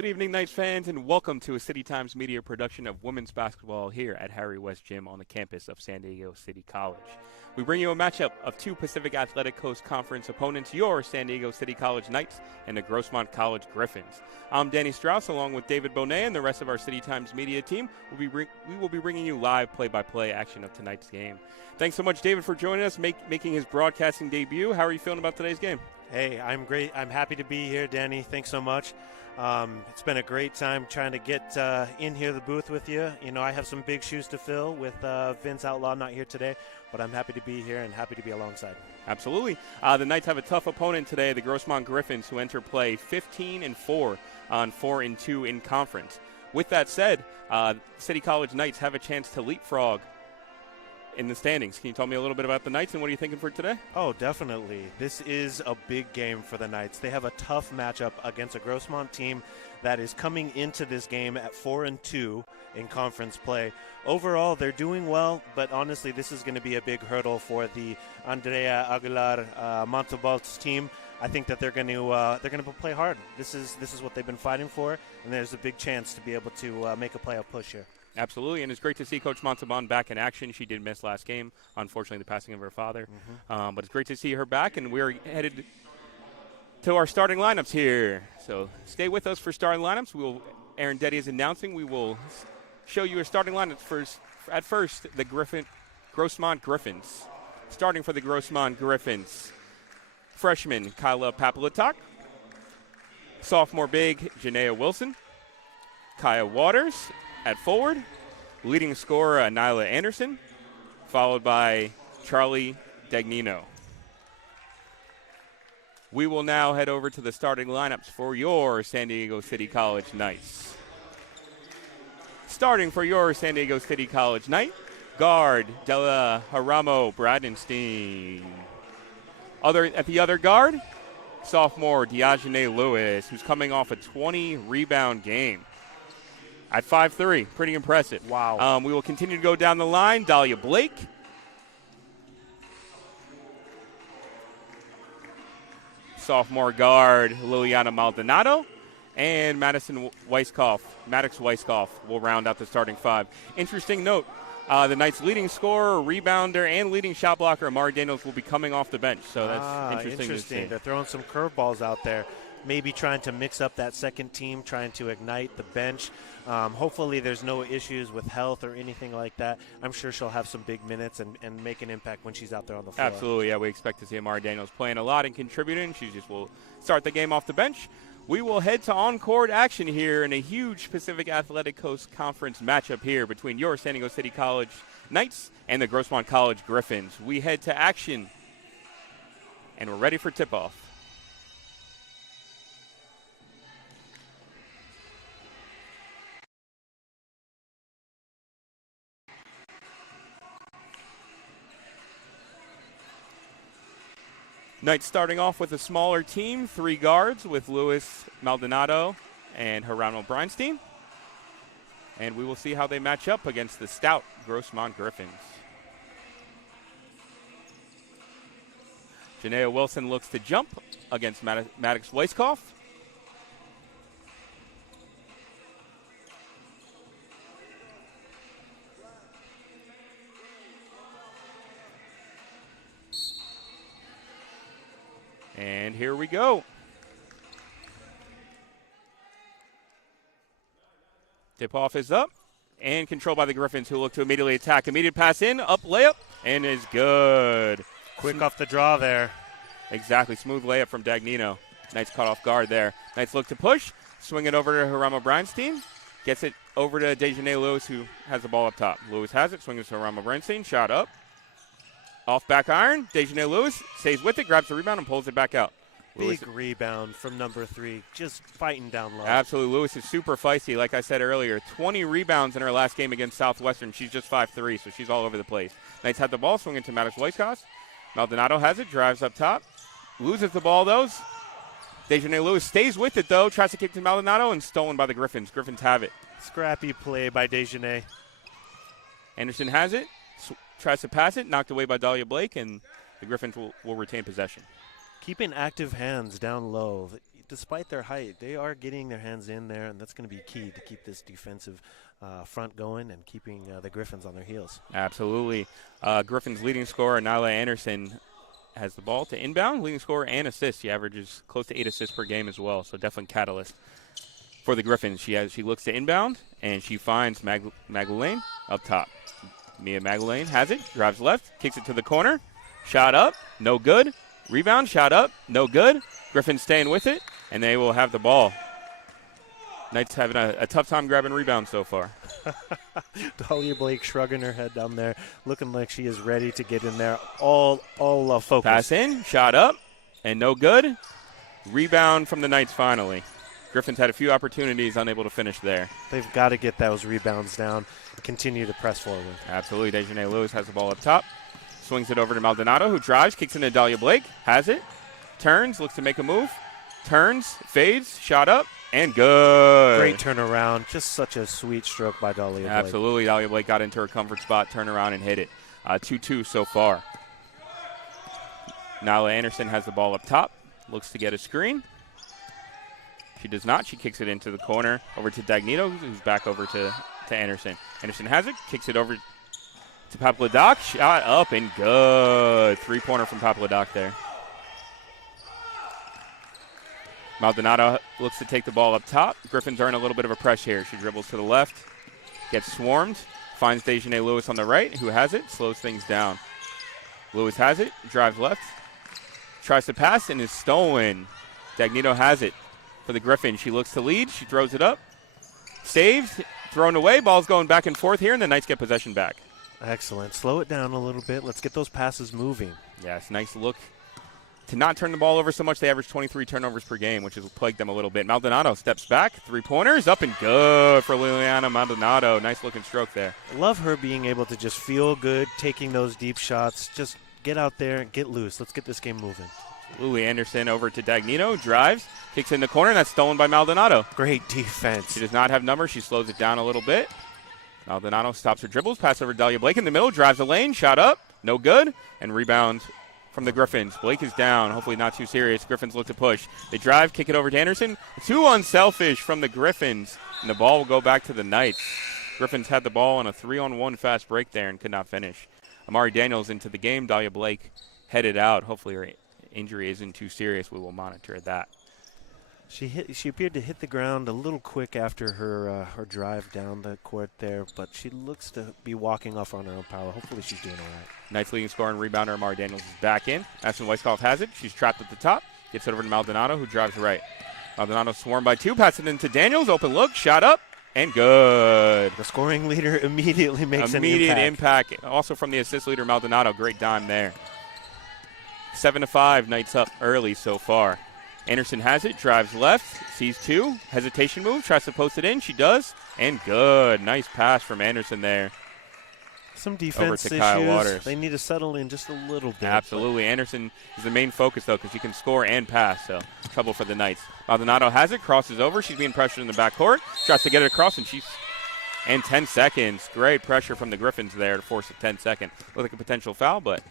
Good evening, Knights fans, and welcome to a City Times Media production of women's basketball here at Harry West Gym on the campus of San Diego City College. We bring you a matchup of two Pacific Athletic Coast Conference opponents, your San Diego City College Knights and the Grossmont College Griffins. I'm Danny Straus, along with David Bohnet and the rest of our City Times Media team. We will be bringing you live play-by-play action of tonight's game. Thanks so much, David, for joining us, making his broadcasting debut. How are you feeling about today's game? Hey, I'm great. I'm happy to be here, Danny. Thanks so much. It's been a great time trying to get in here the booth with you. You know, I have some big shoes to fill with Vince Outlaw not here today, but I'm happy to be here and happy to be alongside. Absolutely. The Knights have a tough opponent today, the Grossmont Griffins, who enter play 15-4 on 4-2 in conference. With that said, City College Knights have a chance to leapfrog in the standings. Can you tell me a little bit about the Knights and what are you thinking for today? Oh, definitely. This is a big game for the Knights. They have a tough matchup against a Grossmont team that is coming into this game at 4-2 in conference play. Overall, they're doing well, but honestly, this is going to be a big hurdle for the Andrea Aguilar Montalbal's team. I think that they're going to play hard. This is what they've been fighting for, and there's a big chance to be able to make a playoff push here. Absolutely, and it's great to see Coach Montalban back in action. She did miss last game, unfortunately, the passing of her father. But it's great to see her back, and we're headed to our starting lineups here. So stay with us for starting lineups. Aaron Deddy is announcing. We will show you a starting lineup first. At first, the Grossmont Griffins. Starting for the Grossmont Griffins, freshman Kyla Papalitok, sophomore big Janaea Wilson, Kaya Waters at forward, leading scorer Nyla Anderson, followed by Charlie Dagnino. We will now head over to the starting lineups for your San Diego City College Knights. Starting for your San Diego City College Knight, guard Della Haramo Bradenstein. At the other guard, sophomore Diogene Lewis, who's coming off a 20-rebound game. At 5'3", pretty impressive. Wow. We will continue to go down the line. Dahlia Blake. Sophomore guard Liliana Maldonado. And Matthysse Weisskopf will round out the starting five. Interesting note, the Knights' leading scorer, rebounder, and leading shot blocker, Amari Daniels, will be coming off the bench. So that's interesting to see. They're throwing some curveballs out there. Maybe trying to mix up that second team, trying to ignite the bench. Hopefully there's no issues with health or anything like that. I'm sure she'll have some big minutes and make an impact when she's out there on the floor. Absolutely, yeah. We expect to see Amari Daniels playing a lot and contributing. She just will start the game off the bench. We will head to on-court action here in a huge Pacific Athletic Coast Conference matchup here between your San Diego City College Knights and the Grossmont College Griffins. We head to action, and we're ready for tip-off. Knights starting off with a smaller team, 3 guards with Lewis Maldonado and Geronimo Breinstein. And we will see how they match up against the stout Grossmont Griffins. Janaea Wilson looks to jump against Matthysse Weisskopf. And here we go. Tip-off is up and controlled by the Griffins, who look to immediately attack. Immediate pass in, up layup, and is good. Quick off the draw there. Exactly. Smooth layup from Dagnino. Knights caught off guard there. Knights look to push, swing it over to Geronimo Breinstein. Gets it over to Dejanay Lewis, who has the ball up top. Lewis has it, swings it to Geronimo Breinstein. Shot up. Off back iron. Dejanay Lewis stays with it, grabs the rebound, and pulls it back out. Big rebound from number 3, just fighting down low. Absolutely. Lewis is super feisty. Like I said earlier, 20 rebounds in her last game against Southwestern. She's just 5'3", so she's all over the place. Knights had the ball, swinging to Matthysse Weisskopf. Maldonado has it, drives up top. Loses the ball, though. Dejanay Lewis stays with it, though. Tries to kick to Maldonado, and stolen by the Griffins. Griffins have it. Scrappy play by Dejanay. Anderson has it. Tries to pass it, knocked away by Dahlia Blake, and the Griffins will retain possession. Keeping active hands down low. despite their height, they are getting their hands in there, and that's going to be key to keep this defensive front going and keeping the Griffins on their heels. Absolutely. Griffins' leading scorer, Nyla Anderson, has the ball to inbound, leading scorer and assist. She averages close to 8 assists per game as well, so definitely catalyst for the Griffins. She looks to inbound, and she finds Magdalene up top. Mia Magdalene has it, drives left, kicks it to the corner. Shot up, no good. Rebound, shot up, no good. Griffins staying with it, and they will have the ball. Knights having a tough time grabbing rebounds so far. Dahlia Blake shrugging her head down there, looking like she is ready to get in there. All focused. Pass in, shot up, and no good. Rebound from the Knights finally. Griffins had a few opportunities, unable to finish there. They've got to get those rebounds down and continue to press forward. Absolutely. Dejanay Lewis has the ball up top. Swings it over to Maldonado, who drives, kicks into Dahlia Blake, has it, turns, looks to make a move, turns, fades, shot up, and good. Great turnaround. Just such a sweet stroke by Dahlia Blake. Absolutely. Dahlia Blake got into her comfort spot, turned around, and hit it. 2-2 so far. Nyla Anderson has the ball up top, looks to get a screen. She does not. She kicks it into the corner over to Dagnito, who's back over to Anderson. Anderson has it, kicks it over to Papadoc, shot up and good. 3-pointer from Papadoc there. Maldonado looks to take the ball up top. Griffins are in a little bit of a press here. She dribbles to the left, gets swarmed, finds Dejanay Lewis on the right, who has it, slows things down. Lewis has it, drives left, tries to pass, and is stolen. Dagnito has it for the Griffins. She looks to lead, she throws it up, saved, thrown away. Ball's going back and forth here, and the Knights get possession back. Excellent. Slow it down a little bit. Let's get those passes moving. Yes, nice look to not turn the ball over so much. They average 23 turnovers per game, which has plagued them a little bit. Maldonado steps back, 3-pointers, up and good for Liliana Maldonado. Nice looking stroke there. I love her being able to just feel good, taking those deep shots. Just get out there and get loose. Let's get this game moving. Lily Anderson over to Dagnito, drives, kicks in the corner, and that's stolen by Maldonado. Great defense. She does not have numbers. She slows it down a little bit. Maldonado stops her dribbles, pass over to Dahlia Blake in the middle, drives the lane, shot up, no good, and rebound from the Griffins. Blake is down, hopefully not too serious. Griffins look to push. They drive, kick it over to Anderson. Too unselfish from the Griffins, and the ball will go back to the Knights. Griffins had the ball on a 3-on-1 fast break there and could not finish. Amari Daniels into the game. Dahlia Blake headed out. Hopefully her injury isn't too serious. We will monitor that. She appeared to hit the ground a little quick after her drive down the court there, but she looks to be walking off on her own power. Hopefully she's doing all right. Knights leading scorer and rebounder Amari Daniels is back in. Ashton Weisskopf has it. She's trapped at the top. Gets it over to Maldonado, who drives right. Maldonado swarmed by 2, passes it into Daniels. Open look, shot up, and good. The scoring leader immediately makes immediate an impact. Also from the assist leader, Maldonado. Great dime there. 7-5, Knights up early so far. Anderson has it, drives left, sees 2, hesitation move, tries to post it in. She does, and good. Nice pass from Anderson there. Some defense over to Kyle issues. Waters. They need to settle in just a little bit. Absolutely. Anderson is the main focus, though, because she can score and pass, so trouble for the Knights. Maldonado has it, crosses over. She's being pressured in the backcourt, tries to get it across, and 10 seconds. Great pressure from the Griffins there to force a 10-second. Looked like a potential foul, but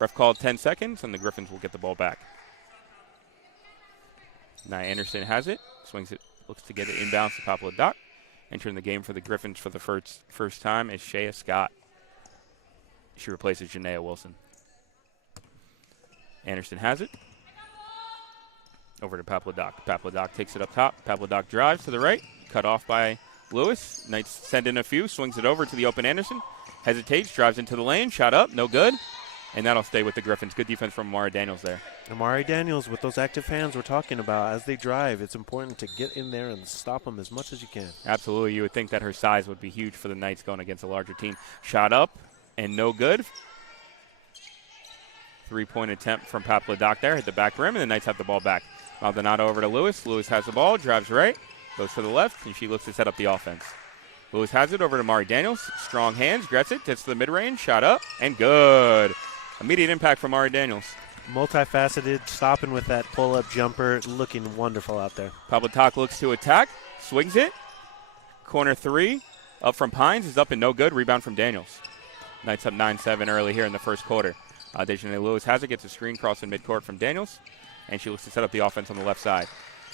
ref called 10 seconds, and the Griffins will get the ball back. Now Anderson has it, swings it, looks to get it inbounds to Papadoc. Entering the game for the Griffins for the first time is Shea Scott. She replaces Janaea Wilson. Anderson has it. Over to Papadoc. Papadoc takes it up top. Papadoc drives to the right, cut off by Lewis. Knights send in a few, swings it over to the open Anderson. Hesitates, drives into the lane, shot up, no good. And that'll stay with the Griffins. Good defense from Amari Daniels there. Amari Daniels with those active hands we're talking about. As they drive, it's important to get in there and stop them as much as you can. Absolutely. You would think that her size would be huge for the Knights going against a larger team. Shot up and no good. 3-point attempt from Papadoc there. Hit the back rim, and the Knights have the ball back. Maldonado over to Lewis. Lewis has the ball, drives right, goes to the left, and she looks to set up the offense. Lewis has it over to Amari Daniels. Strong hands, gets it, gets to the mid-range, shot up, and good. Immediate impact from Amari Daniels. Multifaceted, stopping with that pull-up jumper, looking wonderful out there. Papadoc looks to attack, swings it. Corner 3, up from Pines, is up and no good. Rebound from Daniels. Knights up 9-7 early here in the first quarter. Dejanay Lewis has it, gets a screen cross in midcourt from Daniels, and she looks to set up the offense on the left side.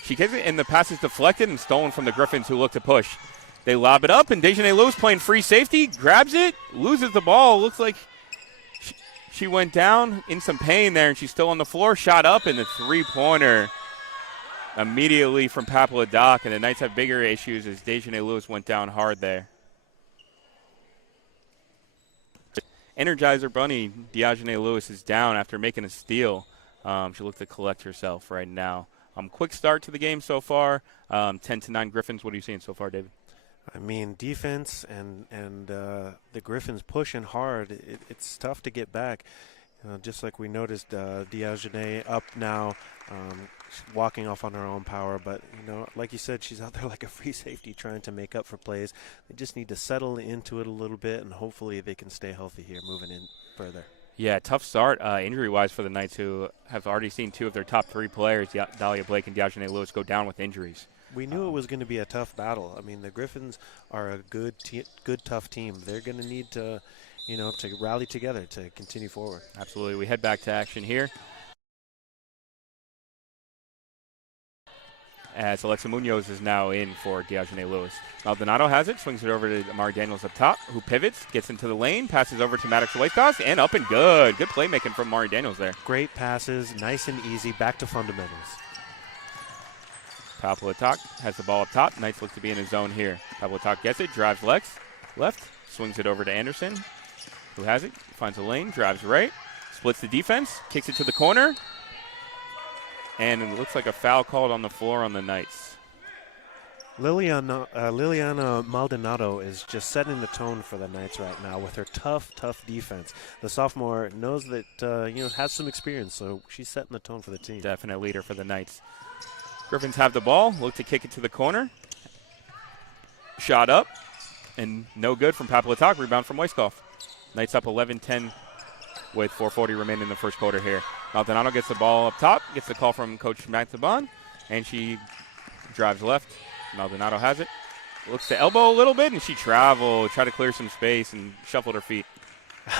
She gets it, and the pass is deflected and stolen from the Griffins, who look to push. They lob it up, and Dejanay Lewis playing free safety, grabs it, loses the ball. Looks like she went down in some pain there, and she's still on the floor. Shot up, and the three-pointer immediately from Papaladoc, and the Knights have bigger issues as Dejanay Lewis went down hard there. Energizer Bunny, Dejanay Lewis is down after making a steal. She looked to collect herself right now. Quick start to the game so far. 10-9 Griffins. What are you seeing so far, David? I mean, defense and the Griffins pushing hard. It's tough to get back. Just like we noticed, Dejanay up now, walking off on her own power. But, like you said, she's out there like a free safety trying to make up for plays. They just need to settle into it a little bit, and hopefully they can stay healthy here moving in further. Yeah, tough start injury-wise for the Knights, who have already seen two of their top three players, Dahlia Blake and Dejanay Lewis, go down with injuries. We knew it was going to be a tough battle. I mean, the Griffins are a good, tough team. They're going to need to, to rally together to continue forward. Absolutely. We head back to action here, as Alexa Munoz is now in for Dejanay Lewis. Maldonado has it, swings it over to Amari Daniels up top, who pivots, gets into the lane, passes over to Maddox Whitecross, and up and good. Good playmaking from Amari Daniels there. Great passes, nice and easy, back to fundamentals. Papaladoc has the ball up top. Knights look to be in his zone here. Papaladoc gets it, drives left, swings it over to Anderson, who has it, finds a lane, drives right, splits the defense, kicks it to the corner, and it looks like a foul called on the floor on the Knights. Liliana Maldonado is just setting the tone for the Knights right now with her tough defense. The sophomore knows that, has some experience, so she's setting the tone for the team. Definite leader for the Knights. Griffins have the ball, look to kick it to the corner. Shot up, and no good from Papaladoc. Rebound from Weiskopf. Knights up 11-10 with 4:40 remaining in the first quarter here. Maldonado gets the ball up top, gets the call from Coach Matthysse, and she drives left. Maldonado has it. Looks to elbow a little bit, and she traveled, tried to clear some space, and shuffled her feet.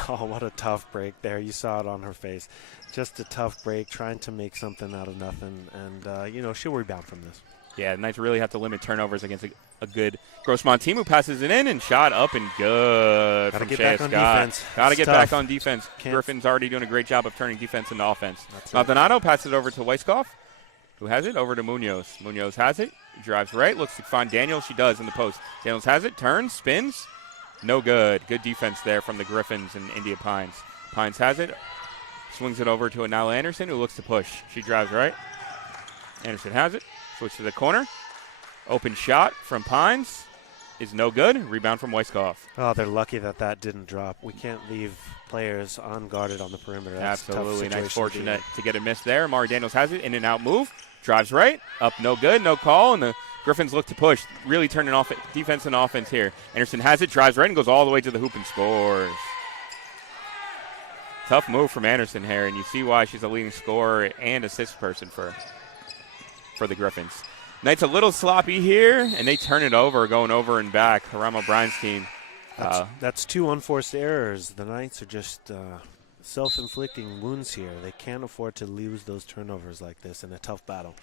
Oh, what a tough break there. You saw it on her face. Just a tough break, trying to make something out of nothing, and, she'll rebound from this. Yeah, the Knights really have to limit turnovers against a good Grossmont team, who passes it in and shot up and good. Gotta from get Shea back on Scott. defense. Gotta get tough. back on defense. Griffin's already doing a great job of turning defense into offense. Maldonado passes it over to Weiskopf, who has it over to Munoz. Munoz has it, drives right, looks to find Daniels. She does in the post. Daniels has it, turns, spins. No good. Good defense there from the Griffins and India Pines. Pines has it, swings it over to Anala Anderson, who looks to push. She drives right. Anderson has it, switch to the corner. Open shot from Pines is no good. Rebound from Weiskopf. Oh, they're lucky that didn't drop. We can't leave players unguarded on the perimeter. That's absolutely. Nice, fortunate to to get a miss there. Amari Daniels has it, in and out move. Drives right, up no good, no call, and the Griffins look to push. Really turning off defense and offense here. Anderson has it, drives right, and goes all the way to the hoop and scores. Tough move from Anderson here, and you see why she's a leading scorer and assist person for the Griffins. Knights a little sloppy here, and they turn it over, going over and back. Haramo Breinstein. That's two unforced errors. The Knights are just self-inflicting wounds here. They can't afford to lose those turnovers like this in a tough battle.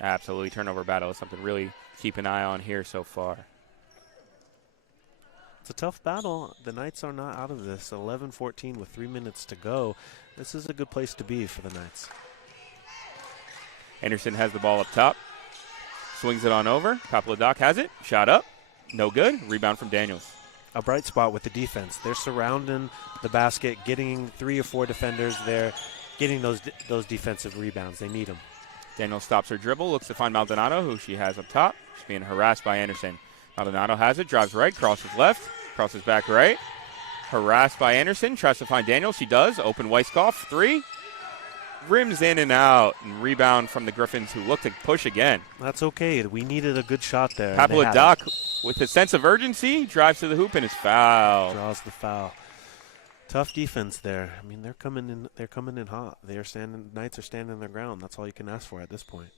Absolutely. Turnover battle is something really keep an eye on here so far. It's a tough battle. The Knights are not out of this. 11-14 with 3 minutes to go. This is a good place to be for the Knights. Anderson has the ball up top. Swings it on over. Papaladoc has it. Shot up. No good. Rebound from Daniels. A bright spot with the defense. They're surrounding the basket, getting 3 or 4 defenders there, getting those defensive rebounds. They need them. Daniels stops her dribble, looks to find Maldonado, who she has up top. She's being harassed by Anderson. Maldonado has it, drives right, crosses left, crosses back right. Harassed by Anderson, tries to find Daniels. She does. Open Weiskopf, 3. Rims in and out, and rebound from the Griffins, who look to push again. That's okay. We needed a good shot there. Papaladoc, with a sense of urgency, drives to the hoop and is fouled. Draws the foul. Tough defense there. I mean, they're coming in hot. Knights are standing their ground. That's all you can ask for at this point.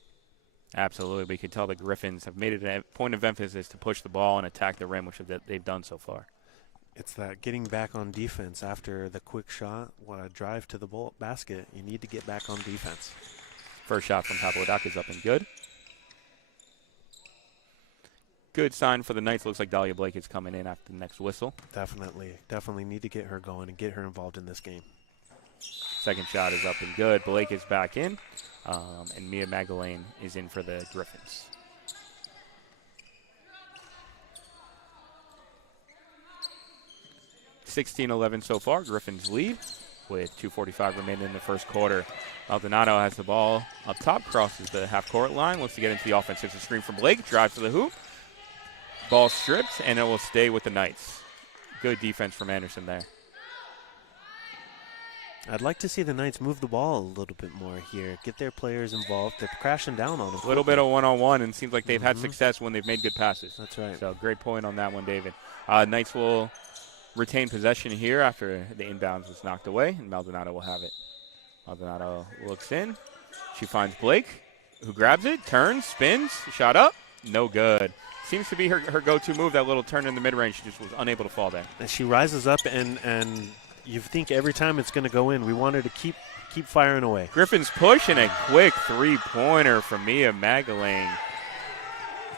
Absolutely. But you can tell the Griffins have made it a point of emphasis to push the ball and attack the rim, which they've done so far. It's that getting back on defense after the quick shot, drive to the basket. You need to get back on defense. First shot from Papaladoc is up and good. good sign for the Knights. Looks like Dahlia Blake is coming in after the next whistle. Definitely need to get her going and get her involved in this game. Second shot is up and good. Blake is back in, and Mia Magdalene is in for the Griffins. (16-11) so far. Griffins lead with 2:45 remaining in the first quarter. Maldonado has the ball up top, crosses the half-court line, looks to get into the offense. It's a screen from Blake, drives to the hoop. Ball stripped, and it will stay with the Knights. Good defense from Anderson there. I'd like to see the Knights move the ball a little bit more here, get their players involved. They're crashing down on them. A little bit of one-on-one, and it seems like they've had success when they've made good passes. That's right. So great point on that one, David. Knights will retain possession here after the inbounds was knocked away, and Maldonado will have it. Maldonado looks in. She finds Blake, who grabs it, turns, spins, shot up, no good. Seems to be her go-to move, that little turn in the mid-range. She just was unable to fall there. And she rises up, and you think every time it's going to go in. We want her to keep firing away. Griffins push and a quick three-pointer from Mia Magdalene.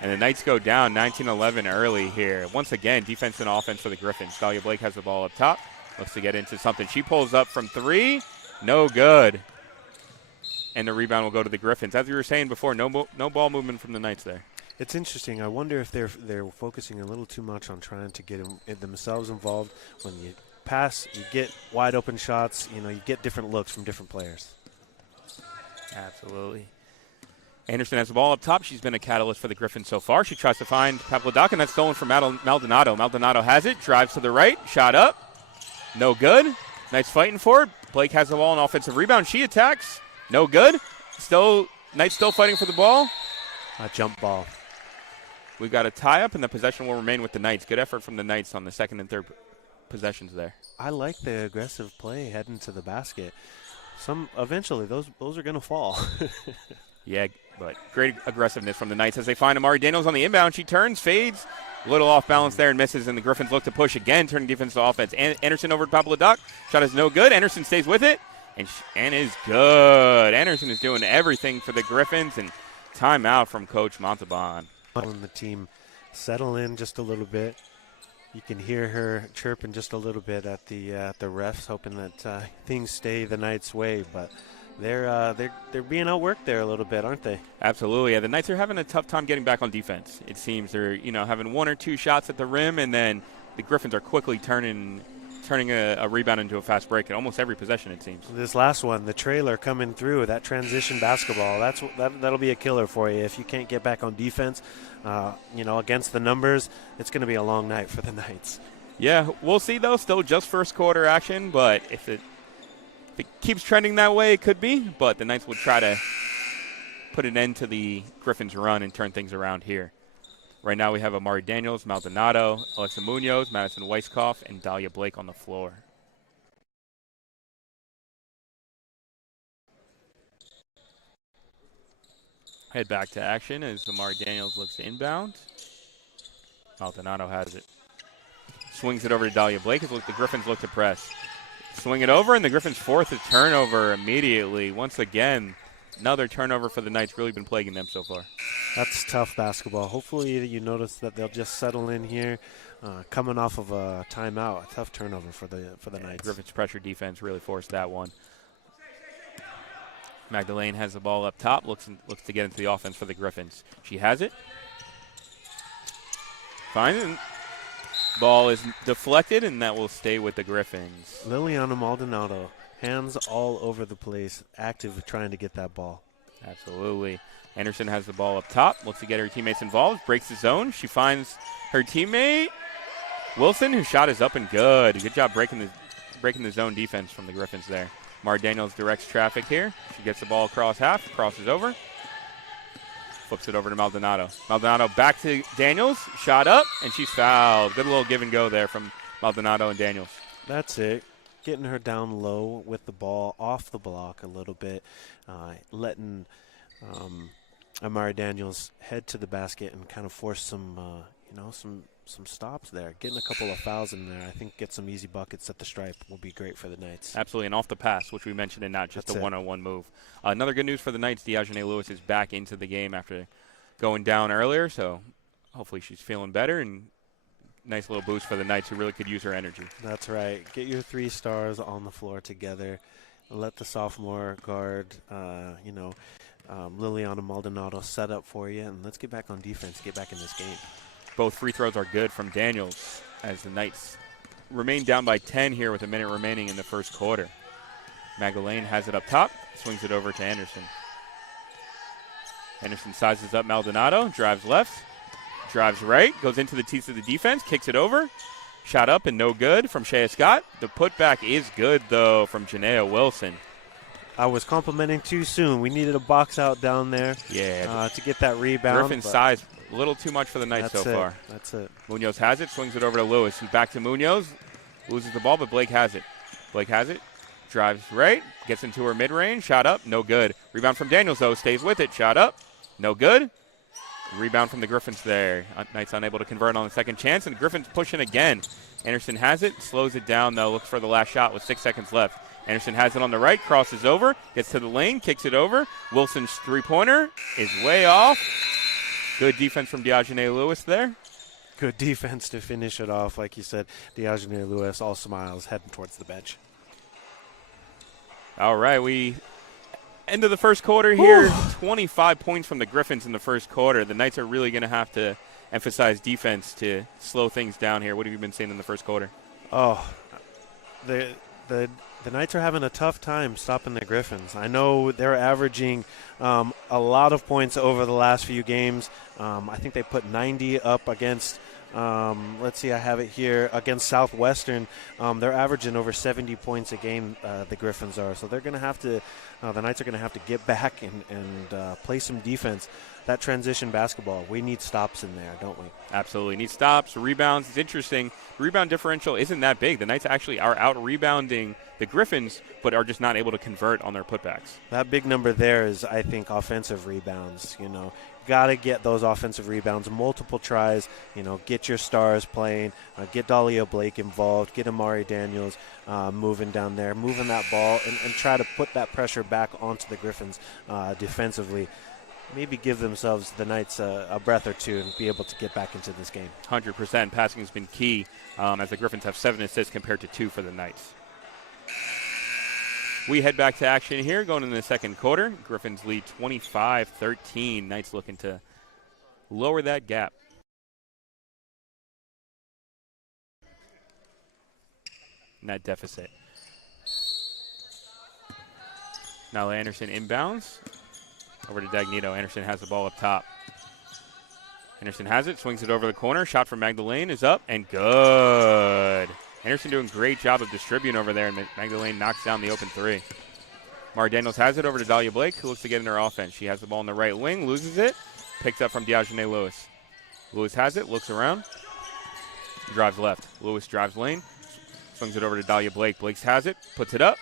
And the Knights go down 19-11 early here. Once again, defense and offense for the Griffins. Dahlia Blake has the ball up top. Looks to get into something. She pulls up from three. No good. And the rebound will go to the Griffins. As we were saying before, no ball movement from the Knights there. It's interesting. I wonder if they're focusing a little too much on trying to get themselves involved. When you pass, you get wide open shots. You get different looks from different players. Absolutely. Anderson has the ball up top. She's been a catalyst for the Griffins so far. She tries to find Papadoc, and that's stolen from Maldonado. Maldonado has it, drives to the right, shot up. No good. Knights fighting for it. Blake has the ball on offensive rebound. She attacks. No good. Knights still fighting for the ball. A jump ball. We've got a tie-up, and the possession will remain with the Knights. Good effort from the Knights on the second and third possessions there. I like the aggressive play heading to the basket. Eventually, those are going to fall. Yeah, but great aggressiveness from the Knights as they find Amari Daniels on the inbound. She turns, fades, a little off balance there and misses, and the Griffins look to push again, turning defense to offense. Anderson over to Papadoc. Shot is no good. Anderson stays with it and is good. Anderson is doing everything for the Griffins, and timeout from Coach Montalban. And the team settle in just a little bit. You can hear her chirping just a little bit at the refs, hoping that things stay the Knights' way, but they're being outworked there a little bit, aren't they? Absolutely. Yeah, the Knights are having a tough time getting back on defense. It seems they're having one or two shots at the rim, and then the Griffins are quickly turning a rebound into a fast break at almost every possession, it seems. This last one, the trailer coming through, that transition basketball, that'll be a killer for you. If you can't get back on defense, against the numbers, it's going to be a long night for the Knights. Yeah, we'll see, though. Still just first quarter action, but if it keeps trending that way, it could be. But the Knights would try to put an end to the Griffins' run and turn things around here. Right now we have Amari Daniels, Maldonado, Alexa Munoz, Madison Weisskopf, and Dahlia Blake on the floor. Head back to action as Amari Daniels looks to inbound. Maldonado has it. Swings it over to Dahlia Blake as the Griffins look to press. Swing it over, and the Griffins force a turnover immediately. Once again, another turnover for the Knights. Really been plaguing them so far. That's tough basketball. Hopefully you notice that they'll just settle in here. Coming off of a timeout, a tough turnover for the Knights. Griffins' pressure defense really forced that one. Magdalene has the ball up top, looks to get into the offense for the Griffins. She has it. Finds it. Ball is deflected, and that will stay with the Griffins. Liliana Maldonado, hands all over the place, active trying to get that ball. Absolutely. Anderson has the ball up top, looks to get her teammates involved, breaks the zone. She finds her teammate, Wilson, whose shot is up and good. Good job breaking the zone defense from the Griffins there. Mar Daniels directs traffic here. She gets the ball across half, crosses over. Flips it over to Maldonado. Maldonado back to Daniels. Shot up, and she's fouled. Good little give and go there from Maldonado and Daniels. That's it. Getting her down low with the ball off the block a little bit. Letting Amari Daniels head to the basket and kind of force some stops there. Getting a couple of fouls in there, I think get some easy buckets at the stripe will be great for the Knights. Absolutely, and off the pass, which we mentioned, and not just a one-on-one move. Another good news for the Knights, Diogene Lewis is back into the game after going down earlier, so hopefully she's feeling better, and nice little boost for the Knights, who really could use her energy. That's right. Get your 3 stars on the floor together. Let the sophomore guard, Liliana Maldonado set up for you, and let's get back on defense, get back in this game. Both free throws are good from Daniels as the Knights remain down by 10 here with a minute remaining in the first quarter. Magdalene has it up top, swings it over to Anderson. Anderson sizes up Maldonado, drives left, drives right, goes into the teeth of the defense, kicks it over. Shot up and no good from Shea Scott. The putback is good, though, from Janaea Wilson. I was complimenting too soon. We needed a box out down there to get that rebound. Griffin's size, a little too much for the Knights so far. That's it. Munoz has it, swings it over to Lewis, who's back to Munoz. Loses the ball, but Blake has it. Blake has it, drives right, gets into her mid-range, shot up, no good. Rebound from Daniels, though, stays with it, shot up, no good. Rebound from the Griffins there. Knights unable to convert on the second chance, and Griffins pushing again. Anderson has it, slows it down, though, looks for the last shot with 6 seconds left. Anderson has it on the right, crosses over, gets to the lane, kicks it over. Wilson's three-pointer is way off. Good defense from Diogene Lewis there. Good defense to finish it off. Like you said, Diogene Lewis, all smiles, heading towards the bench. All right, we end of the first quarter here. 25 points from the Griffins in the first quarter. The Knights are really going to have to emphasize defense to slow things down here. What have you been seeing in the first quarter? Oh, the Knights are having a tough time stopping the Griffins. I know they're averaging a lot of points over the last few games. I think they put 90 up against, let's see, I have it here, against Southwestern. They're averaging over 70 points a game, the Griffins are. So they're going to have to, the Knights are going to have to get back and play some defense. That transition basketball, we need stops in there, don't we? Absolutely. Need stops, rebounds. It's interesting. Rebound differential isn't that big. The Knights actually are out-rebounding the Griffins, but are just not able to convert on their putbacks. That big number there is, I think, offensive rebounds. Got to get those offensive rebounds, multiple tries, get your stars playing, get Dahlia Blake involved, get Amari Daniels moving down there, moving that ball, and try to put that pressure back onto the Griffins defensively. Maybe give themselves, the Knights, a breath or two and be able to get back into this game. 100%. Passing has been key as the Griffins have 7 assists compared to 2 for the Knights. We head back to action here going into the second quarter. Griffins lead 25-13. Knights looking to lower that gap. Net deficit. Now Anderson inbounds. Over to Dagnito. Anderson has the ball up top. Anderson has it, swings it over the corner. Shot from Magdalene is up and good. Anderson doing a great job of distributing over there, and Magdalene knocks down the open three. Mara Daniels has it over to Dahlia Blake, who looks to get in her offense. She has the ball in the right wing, loses it, picked up from Diogene Lewis. Lewis has it, looks around, drives left. Lewis drives lane, swings it over to Dahlia Blake. Blake has it, puts it up,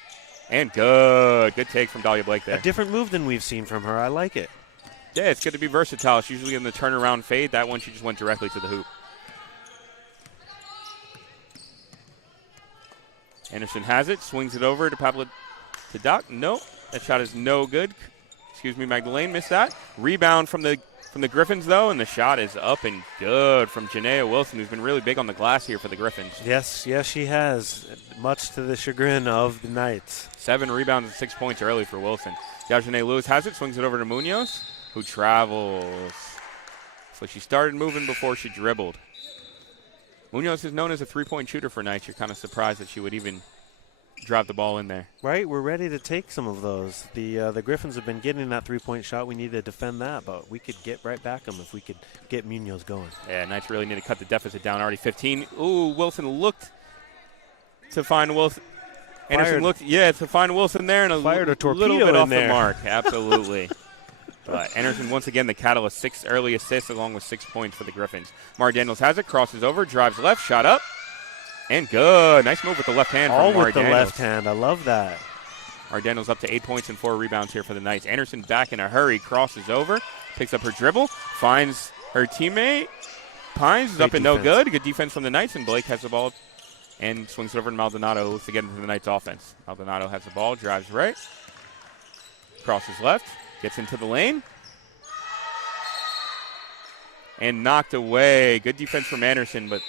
and good. Good take from Dahlia Blake there. A different move than we've seen from her. I like it. Yeah, it's good to be versatile. She's usually in the turnaround fade. That one, she just went directly to the hoop. Anderson has it, swings it over to Pablo to Doc. Nope, that shot is no good. Excuse me, Magdalene missed that. Rebound from the Griffins, though, and the shot is up and good from Janaea Wilson, who's been really big on the glass here for the Griffins. Yes, she has, much to the chagrin of the Knights. 7 rebounds and 6 points early for Wilson. Diogene Lewis has it, swings it over to Munoz, who travels. So she started moving before she dribbled. Munoz is known as a three-point shooter for Knights. You're kind of surprised that she would even drive the ball in there. Right, we're ready to take some of those. The Griffins have been getting that three-point shot. We need to defend that, but we could get right back them if we could get Munoz going. Yeah, Knights really need to cut the deficit down. Already 15. Ooh, Wilson looked to find Wilson. Anderson looked, to find Wilson there, and a little bit off the mark. Absolutely. But Anderson, once again, the catalyst. 6 early assists along with 6 points for the Griffins. Mara Daniels has it, crosses over, drives left, shot up, and good. Nice move with the left hand from Mara Daniels. All with the left hand. I love that. Mara Daniels up to 8 points and 4 rebounds here for the Knights. Anderson back in a hurry, crosses over, picks up her dribble, finds her teammate. Pines is up and no good. Good defense from the Knights, and Blake has the ball and swings it over to Maldonado, who looks to get into the Knights' offense. Maldonado has the ball, drives right, crosses left, gets into the lane. and knocked away. Good defense from Anderson, but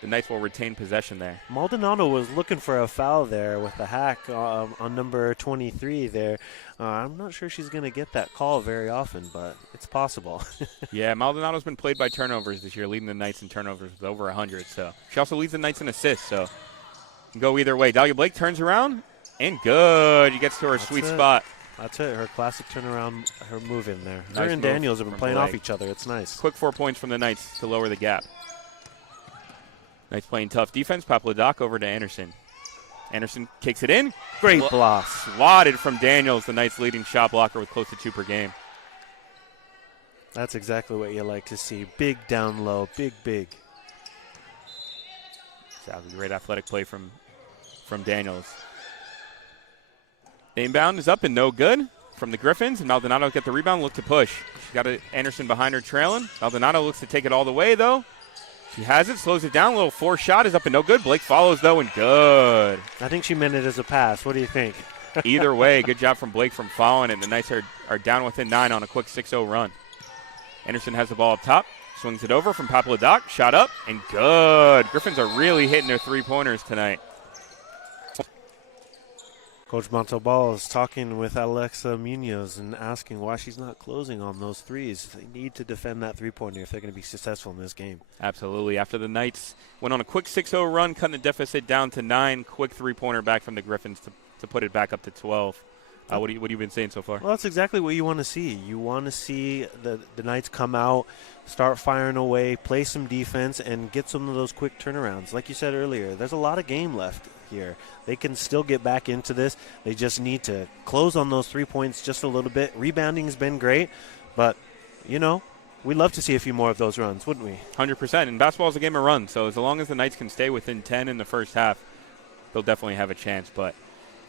the Knights will retain possession there. Maldonado was looking for a foul there with the hack on number 23 there. I'm not sure she's going to get that call very often, but it's possible. Yeah, Maldonado's been played by turnovers this year, leading the Knights in turnovers with over 100. So she also leads the Knights in assists, so can go either way. Dahlia Blake turns around, and good. She gets to her sweet spot. That's it, her classic turnaround, her move in there. Nice her and Daniels have been playing off each other. It's nice. Quick 4 points from the Knights to lower the gap. Knights playing tough defense. Papadoc over to Anderson. Anderson kicks it in. Great block. Swatted from Daniels, the Knights' leading shot blocker with close to 2 per game. That's exactly what you like to see. Big down low, big. That was a great athletic play from Daniels. The inbound is up and no good from the Griffins, and Maldonado get the rebound, look to push. She's got Anderson behind her trailing. Maldonado looks to take it all the way, though. She has it, slows it down. A little forced shot is up and no good. Blake follows, though, and good. I think she meant it as a pass. What do you think? Either way, good job from Blake from following it. The Knights are down within 9 on a quick 6-0 run. Anderson has the ball up top, swings it over from Papadoc. Shot up, and good. Griffins are really hitting their 3-pointers tonight. Coach Montalbal is talking with Alexa Munoz and asking why she's not closing on those threes. They need to defend that 3-pointer if they're going to be successful in this game. Absolutely. After the Knights went on a quick 6-0 run, cutting the deficit down to 9, quick 3-pointer back from the Griffins to put it back up to 12. What have you been saying so far? Well, that's exactly what you want to see. You want to see the Knights come out, start firing away, play some defense, and get some of those quick turnarounds. Like you said earlier, there's a lot of game left here. They can still get back into this. They just need to close on those 3 points just a little bit. Rebounding has been great, but, we'd love to see a few more of those runs, wouldn't we? 100%. And basketball is a game of runs, so as long as the Knights can stay within 10 in the first half, they'll definitely have a chance. But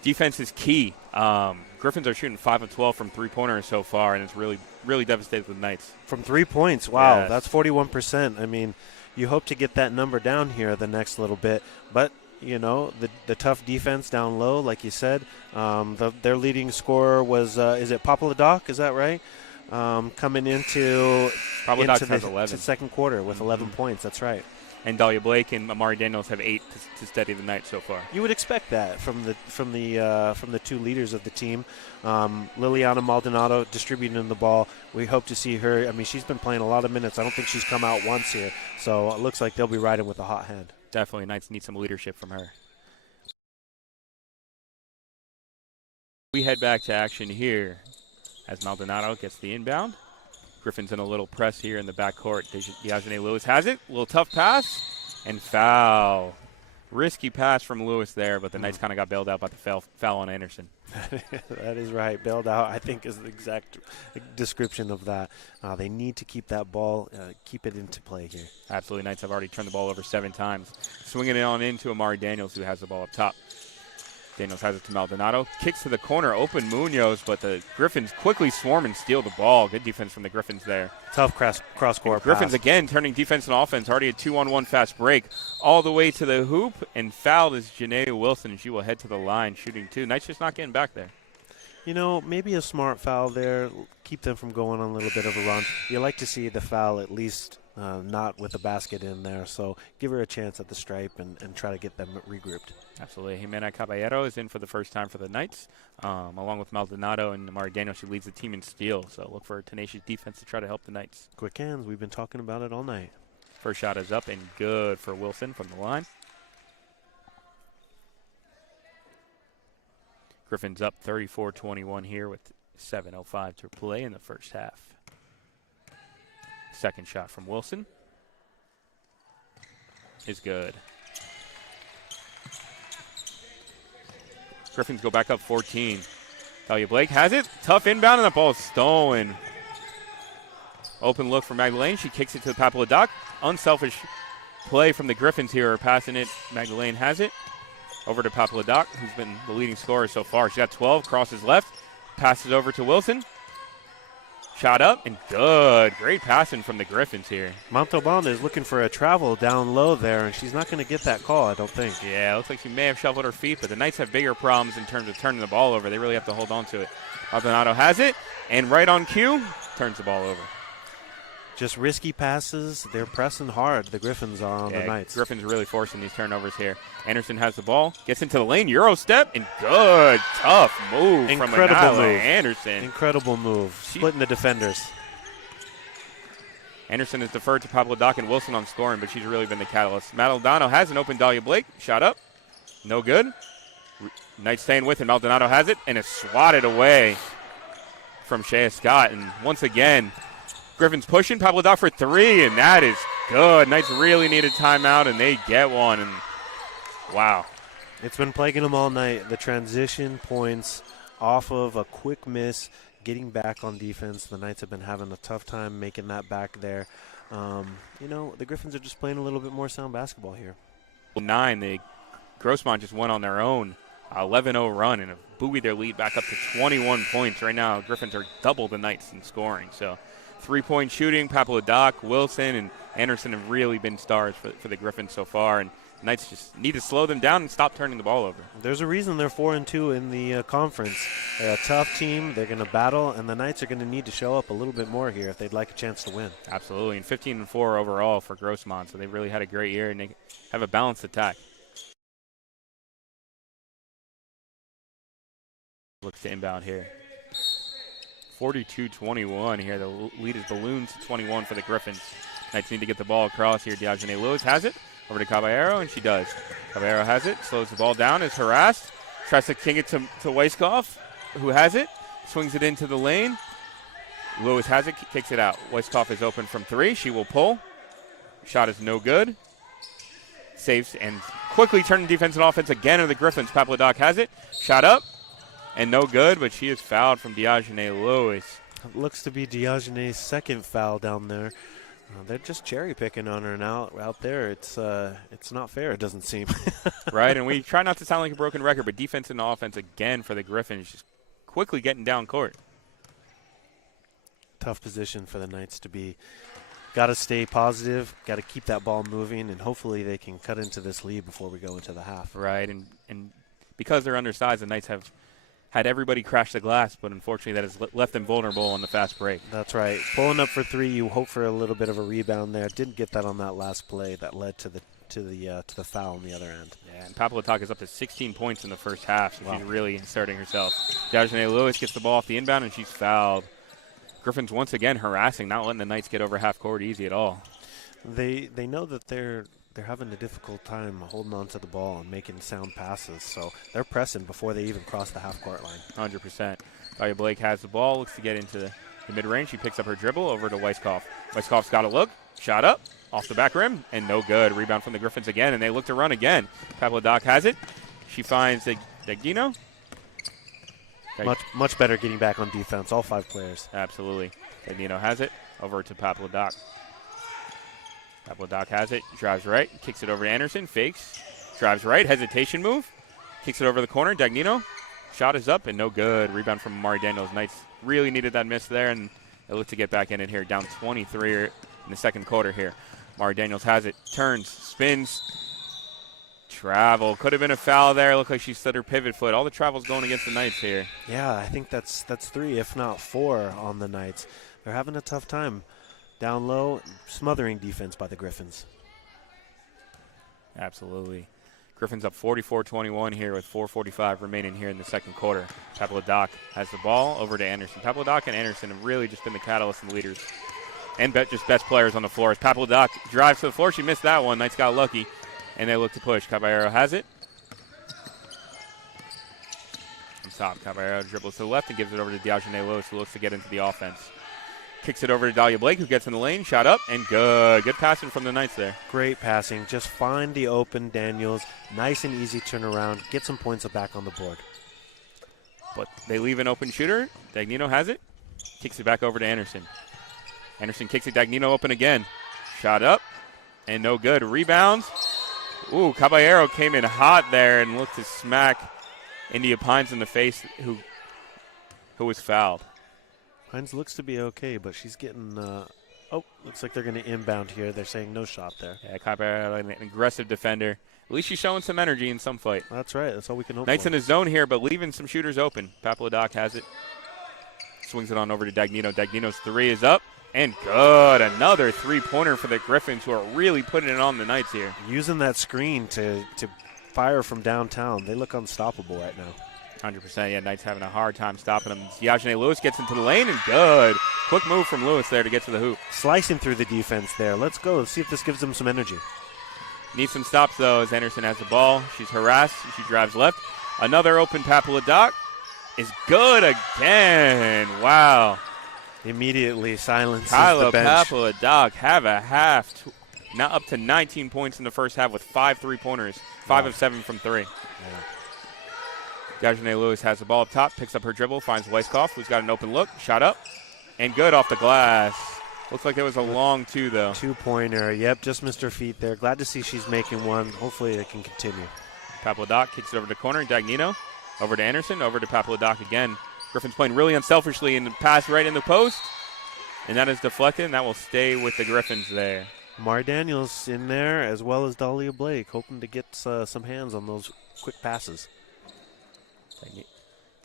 defense is key. Griffins are shooting 5 of 12 from 3-pointers so far, and it's really, really devastated with the Knights. From 3 points, wow, yes. That's 41%. I mean, you hope to get that number down here the next little bit, but the tough defense down low, like you said. Their leading scorer was, is it Papadoc? Is that right? Coming into the second quarter with 11 points. That's right. And Dahlia Blake and Amari Daniels have 8 to steady the Knights so far. You would expect that from the two leaders of the team. Liliana Maldonado distributing the ball. We hope to see her. I mean, she's been playing a lot of minutes. I don't think she's come out once here. So it looks like they'll be riding with a hot hand. Definitely, Knights need some leadership from her. We head back to action here as Maldonado gets the inbound. Griffins in a little press here in the backcourt. Dejanay Lewis has it. A little tough pass and foul. Risky pass from Lewis there, but the Knights kind of got bailed out by the foul on Anderson. That is right. Bailed out, I think, is the exact description of that. They need to keep that ball, keep it into play here. Absolutely. Knights have already turned the ball over 7 times. Swinging it on into Amari Daniels, who has the ball up top. Daniels has it to Maldonado. Kicks to the corner, open Munoz, but the Griffins quickly swarm and steal the ball. Good defense from the Griffins there. Tough cross-court Griffins pass. Again turning defense and offense. Already a 2-on-1 fast break. All the way to the hoop, and fouled is Janae Wilson, and she will head to the line shooting 2. Knights just not getting back there. Maybe a smart foul there. Keep them from going on a little bit of a run. You like to see the foul at least not with the basket in there. So give her a chance at the stripe and try to get them regrouped. Absolutely. Jimena Caballero is in for the first time for the Knights. Along with Maldonado and Amari Daniels, she leads the team in steal. So look for a tenacious defense to try to help the Knights. Quick hands. We've been talking about it all night. First shot is up and good for Wilson from the line. Griffins up 34-21 here with 7:05 to play in the first half. Second shot from Wilson is good. Griffins go back up 14. Dahlia Blake has it. Tough inbound, and the ball is stolen. Open look for Magdalene. She kicks it to Papadoc. Unselfish play from the Griffins here, passing it. Magdalene has it. Over to Papadoc, who's been the leading scorer so far. She's got 12, crosses left, passes over to Wilson. Shot up and good. Great passing from the Griffins here. Montalban is looking for a travel down low there, and she's not going to get that call, I don't think. Yeah, it looks like she may have shoveled her feet, but the Knights have bigger problems in terms of turning the ball over. They really have to hold on to it. Maldonado has it, and right on cue, turns the ball over. just risky passes. They're pressing hard. The Griffins are on the Knights. Griffins really forcing these turnovers here. Anderson has the ball, gets into the lane, Euro step, and good, tough move from Anderson. Incredible move, splitting the defenders. Anderson has deferred to Pablo Doc and Wilson on scoring, but she's really been the catalyst. Maldonado has an open Dahlia Blake. Shot up. No good. Knights staying with it. Maldonado has it, and it's swatted away from Shea Scott. And once again, Griffins pushing. Pablo Doc for three, and that is good. Knights really needed timeout, and they get one. And wow. It's been plaguing them all night. The transition points off of a quick miss, getting back on defense. The Knights have been having a tough time making that back there. The Griffins are just playing a little bit more sound basketball here. 9, the Grossmont just went on their own 11-0 run and have buoyed their lead back up to 21 points. Right now, Griffins are double the Knights in scoring. So 3-point shooting, Pablo Doc, Wilson, and Anderson have really been stars for the Griffins so far. And Knights just need to slow them down and stop turning the ball over. There's a reason they're 4-2 in the conference. They're a tough team. They're going to battle, and the Knights are going to need to show up a little bit more here if they'd like a chance to win. Absolutely, and 15-4 overall for Grossmont, so they've really had a great year, and they have a balanced attack. Looks to inbound here. 42-21 here. The lead is ballooned to 21 for the Griffins. Knights need to get the ball across here. Diogene Lewis has it. Over to Caballero, and she does. Caballero has it, slows the ball down, is harassed, tries to king it to Weiskopf, who has it, swings it into the lane. Lewis has it, kicks it out. Weiskopf is open from three. She will pull. Shot is no good. Saves and quickly turning defense and offense again of the Griffins. Pablo Doc has it, shot up, and no good, but she is fouled from Diogene Lewis. It looks to be Diogene's second foul down there. They're just cherry picking on her now out there. It's not fair, it doesn't seem. Right, and we try not to sound like a broken record, but defense and offense again for the Griffins, just quickly getting down court. Tough position for the Knights to be. Got to stay positive, got to keep that ball moving, and hopefully they can cut into this lead before we go into the half. Right, and because they're undersized, the Knights have had everybody crash the glass, but unfortunately that has left them vulnerable on the fast break. That's right. Pulling up for three, you hope for a little bit of a rebound there. Didn't get that on that last play that led to the foul on the other end. Yeah, and Pablo Doc is up to 16 points in the first half, so she's really inserting herself. Diogene Lewis gets the ball off the inbound, and she's fouled. Griffins once again harassing, not letting the Knights get over half court easy at all. They know that they're having a difficult time holding on to the ball and making sound passes, so they're pressing before they even cross the half-court line. 100%. Dahlia Blake has the ball, looks to get into the mid-range. She picks up her dribble over to Weiskopf. Weiskopf's got a look, shot up, off the back rim, and no good. Rebound from the Griffins again, and they look to run again. Pablo Doc has it. She finds Dagnino. Much better getting back on defense, all five players. Absolutely. Dagnino has it, over to Pablo Doc. Pablo Doc has it, drives right, kicks it over to Anderson, fakes, drives right, hesitation move, kicks it over the corner. Dagnino, shot is up and no good. Rebound from Amari Daniels. Knights really needed that miss there, and they look to get back in it here, down 23 in the second quarter here. Amari Daniels has it, turns, spins, travel. Could have been a foul there. Looked like she slid her pivot foot. All the travel's going against the Knights here. Yeah, I think that's three, if not four, on the Knights. They're having a tough time. Down low, smothering defense by the Griffins. Absolutely. Griffins up 44-21 here with 4:45 remaining here in the second quarter. Pablo Doc has the ball over to Anderson. Pablo Doc and Anderson have really just been the catalyst and leaders and just best players on the floor. As Pablo Doc drives to the floor, she missed that one. Knights got lucky, and they look to push. Caballero has it. From top, Caballero dribbles to the left and gives it over to Diogene Lewis, who looks to get into the offense. Kicks it over to Dahlia Blake, who gets in the lane. Shot up, and good. Good passing from the Knights there. Great passing. Just find the open Daniels. Nice and easy turnaround. Get some points back on the board. But they leave an open shooter. Dagnino has it. Kicks it back over to Anderson. Anderson kicks it. Dagnino open again. Shot up, and no good. Rebounds. Ooh, Caballero came in hot there and looked to smack India Pines in the face, who was fouled. Hines looks to be okay, but she's getting looks like they're going to inbound here. They're saying no shot there. Yeah, Caballero, an aggressive defender. At least she's showing some energy in some fight. That's right. That's all we can hope Knights for. in his zone here, but leaving some shooters open. Pablo Doc has it. Swings it on over to Dagnino. Dagnino's three is up. And good. Another three-pointer for the Griffins, who are really putting it on the Knights here. Using that screen to fire from downtown. They look unstoppable right now. 100%. Yeah, Knights having a hard time stopping them. Yajane Lewis gets into the lane, and good. Quick move from Lewis there to get to the hoop. Slicing through the defense there. Let's go. Let's see if this gives them some energy. Needs some stops, though, as Anderson has the ball. She's harassed. She drives left. Another open Papaladoc is good again. Wow. Immediately silences Kyla the bench. Papaladoc have a half. Now up to 19 points in the first half with 5 3-pointers. 5 of 7 from 3. Yeah. Yajane Lewis has the ball up top, picks up her dribble, finds Weiskopf, who's got an open look. Shot up. And good off the glass. Looks like it was a long 2, though. 2-pointer. Yep, just missed her feet there. Glad to see she's making one. Hopefully it can continue. Papaladoc kicks it over to the corner. Dagnino over to Anderson, over to Papaladoc again. Griffin's playing really unselfishly in the pass right in the post. And that is deflected, and that will stay with the Griffins there. Mar Daniels in there, as well as Dahlia Blake, hoping to get some hands on those quick passes.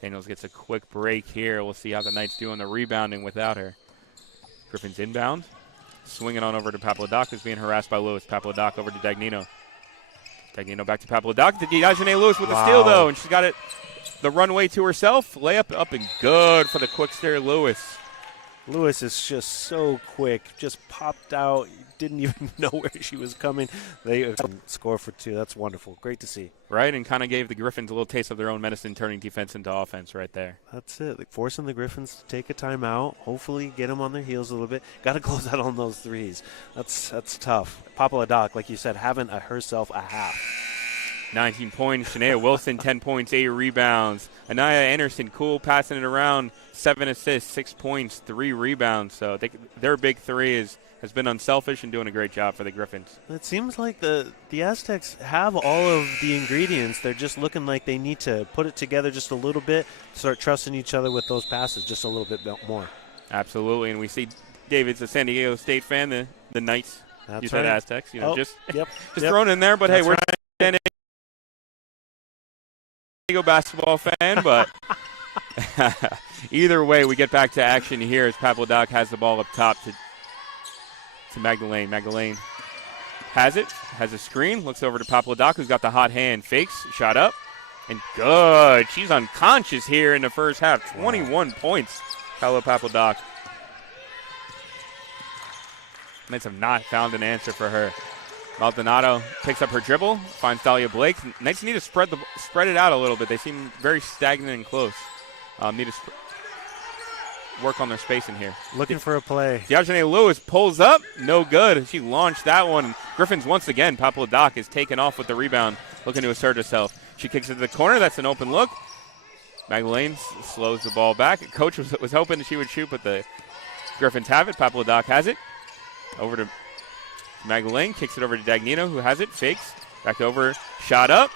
Daniels gets a quick break here. We'll see how the Knights do on the rebounding without her. Griffin's inbound. Swinging on over to Papaladoc, who's being harassed by Lewis. Papaladoc over to Dagnino. Dagnino back to Papaladoc. To Yajane Lewis with a steal, though, and she's got it the runway to herself. Layup up and good for the quick stair Lewis. Lewis is just so quick, just popped out, didn't even know where she was coming. They score for 2. That's wonderful. Great to see. Right, and kind of gave the Griffins a little taste of their own medicine, turning defense into offense right there. That's it. Like forcing the Griffins to take a timeout, hopefully get them on their heels a little bit. Got to close out on those threes. That's tough. Papaladoc, like you said, having herself a half. 19 points. Shania Wilson, 10 points, 8 rebounds. Anaya Anderson, cool, passing it around. 7 assists, 6 points, 3 rebounds. So their big three has been unselfish and doing a great job for the Griffins. It seems like the Aztecs have all of the ingredients. They're just looking like they need to put it together just a little bit, start trusting each other with those passes just a little bit more. Absolutely, and we see David's a San Diego State fan, the Knights. That's you said right. Aztecs, just yep. thrown in there. But That's hey, we're right. San Diego basketball fan, but either way, we get back to action here as Papaladoc has the ball up top to Magdalene. Magdalene has a screen, looks over to Papaladoc, who's got the hot hand, fakes, shot up, and good. She's unconscious here in the first half. 21 points, Kyla Papaladoc. Knights have not found an answer for her. Maldonado picks up her dribble, finds Dahlia Blake. Knights need to spread it out a little bit. They seem very stagnant and close. Need to work on their spacing here. Looking for a play. Yajane Lewis pulls up. No good. She launched that one. Griffins once again. Papaladoc is taken off with the rebound, looking to assert herself. She kicks it to the corner. That's an open look. Magdalene slows the ball back. Coach was hoping she would shoot, but the Griffins have it. Papaladoc has it. Over to Magdalene, kicks it over to Dagnino, who has it, fakes, back over, shot up,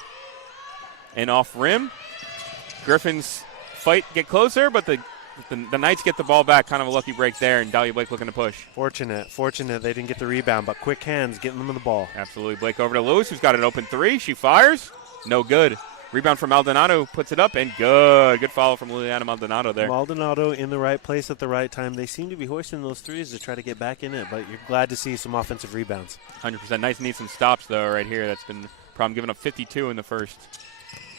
and off rim. Griffins get closer, but the Knights get the ball back. Kind of a lucky break there, and Dahlia Blake looking to push. Fortunate they didn't get the rebound, but quick hands getting them the ball. Absolutely. Blake over to Lewis, who's got an open 3. She fires. No good. Rebound from Maldonado, puts it up, and good. Good follow from Liliana Maldonado there. Maldonado in the right place at the right time. They seem to be hoisting those threes to try to get back in it, but you're glad to see some offensive rebounds. 100%. Nice need some stops, though, right here. That's been the problem, giving up 52 in the first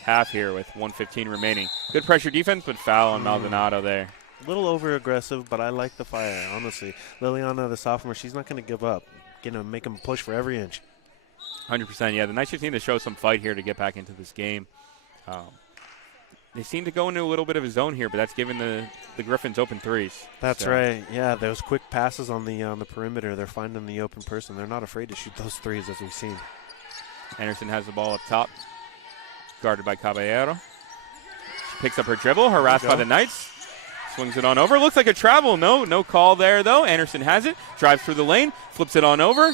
half here with 1:15 remaining. Good pressure defense, but foul on Maldonado there. A little over-aggressive, but I like the fire, honestly. Liliana, the sophomore, she's not going to give up. Going to make them push for every inch. 100%, yeah. The Knights just need to show some fight here to get back into this game. They seem to go into a little bit of a zone here, but that's giving the Griffins open threes. That's right. Yeah, those quick passes on the perimeter. They're finding the open person. They're not afraid to shoot those threes, as we've seen. Anderson has the ball up top, guarded by Caballero. She picks up her dribble, harassed by the Knights. Swings it on over. Looks like a travel. No call there, though. Anderson has it. Drives through the lane. Flips it on over.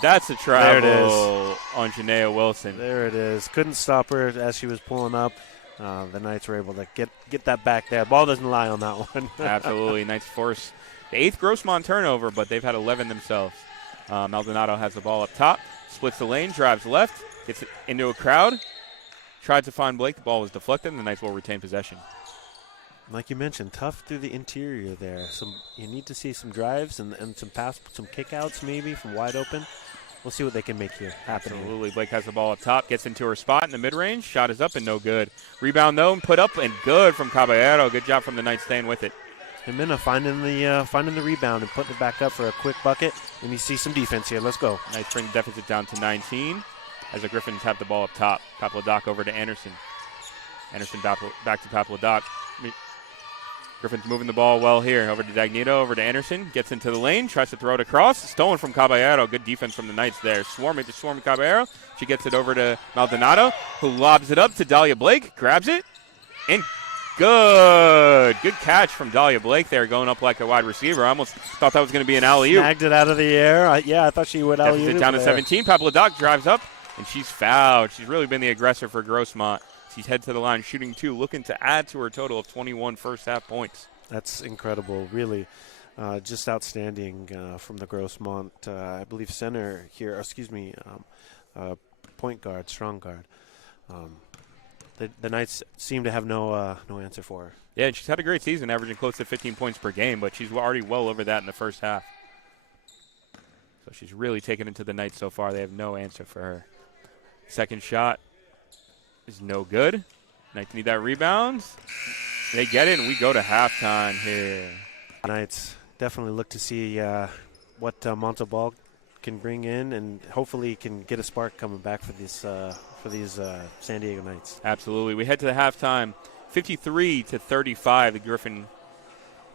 That's a travel on Shania Wilson. There it is. Couldn't stop her as she was pulling up. The Knights were able to get that back there. Ball doesn't lie on that one. Absolutely. Knights force the 8th Grossmont turnover, but they've had 11 themselves. Maldonado has the ball up top. Splits the lane. Drives left. Gets it into a crowd. Tried to find Blake. The ball was deflected, and the Knights will retain possession. Like you mentioned, tough through the interior there. You need to see some drives and some some kickouts maybe from wide open. We'll see what they can make here happen. Absolutely. Blake has the ball up top, gets into her spot in the mid-range. Shot is up and no good. Rebound, though, and put up and good from Caballero. Good job from the Knights staying with it. Jimena finding the rebound and putting it back up for a quick bucket. Let me see some defense here. Let's go. Knights bring the deficit down to 19 as the Griffins have the ball up top. Papadoc over to Anderson. Anderson back to Papadoc. Griffins moving the ball well here. Over to Dagnito, over to Anderson. Gets into the lane, tries to throw it across. Stolen from Caballero. Good defense from the Knights there. Swarming Caballero. She gets it over to Maldonado, who lobs it up to Dahlia Blake. Grabs it. And good. Good catch from Dahlia Blake there, going up like a wide receiver. I almost thought that was going to be an alley-oop. Snagged it out of the air. I thought she would alley-oop. Deficit down to 17. Papadoc drives up, and she's fouled. She's really been the aggressor for Grossmont. She's head to the line, shooting 2, looking to add to her total of 21 first-half points. That's incredible, really. Just outstanding from the Grossmont, I believe, center here. Point guard, strong guard. The Knights seem to have no answer for her. Yeah, and she's had a great season, averaging close to 15 points per game, but she's already well over that in the first half. So she's really taken it to the Knights so far. They have no answer for her. Second shot is no good. Knights need that rebound. They get it, and we go to halftime here. Knights definitely look to see what Montalbal can bring in, and hopefully can get a spark coming back for these San Diego Knights. Absolutely. We head to the halftime, 53-35.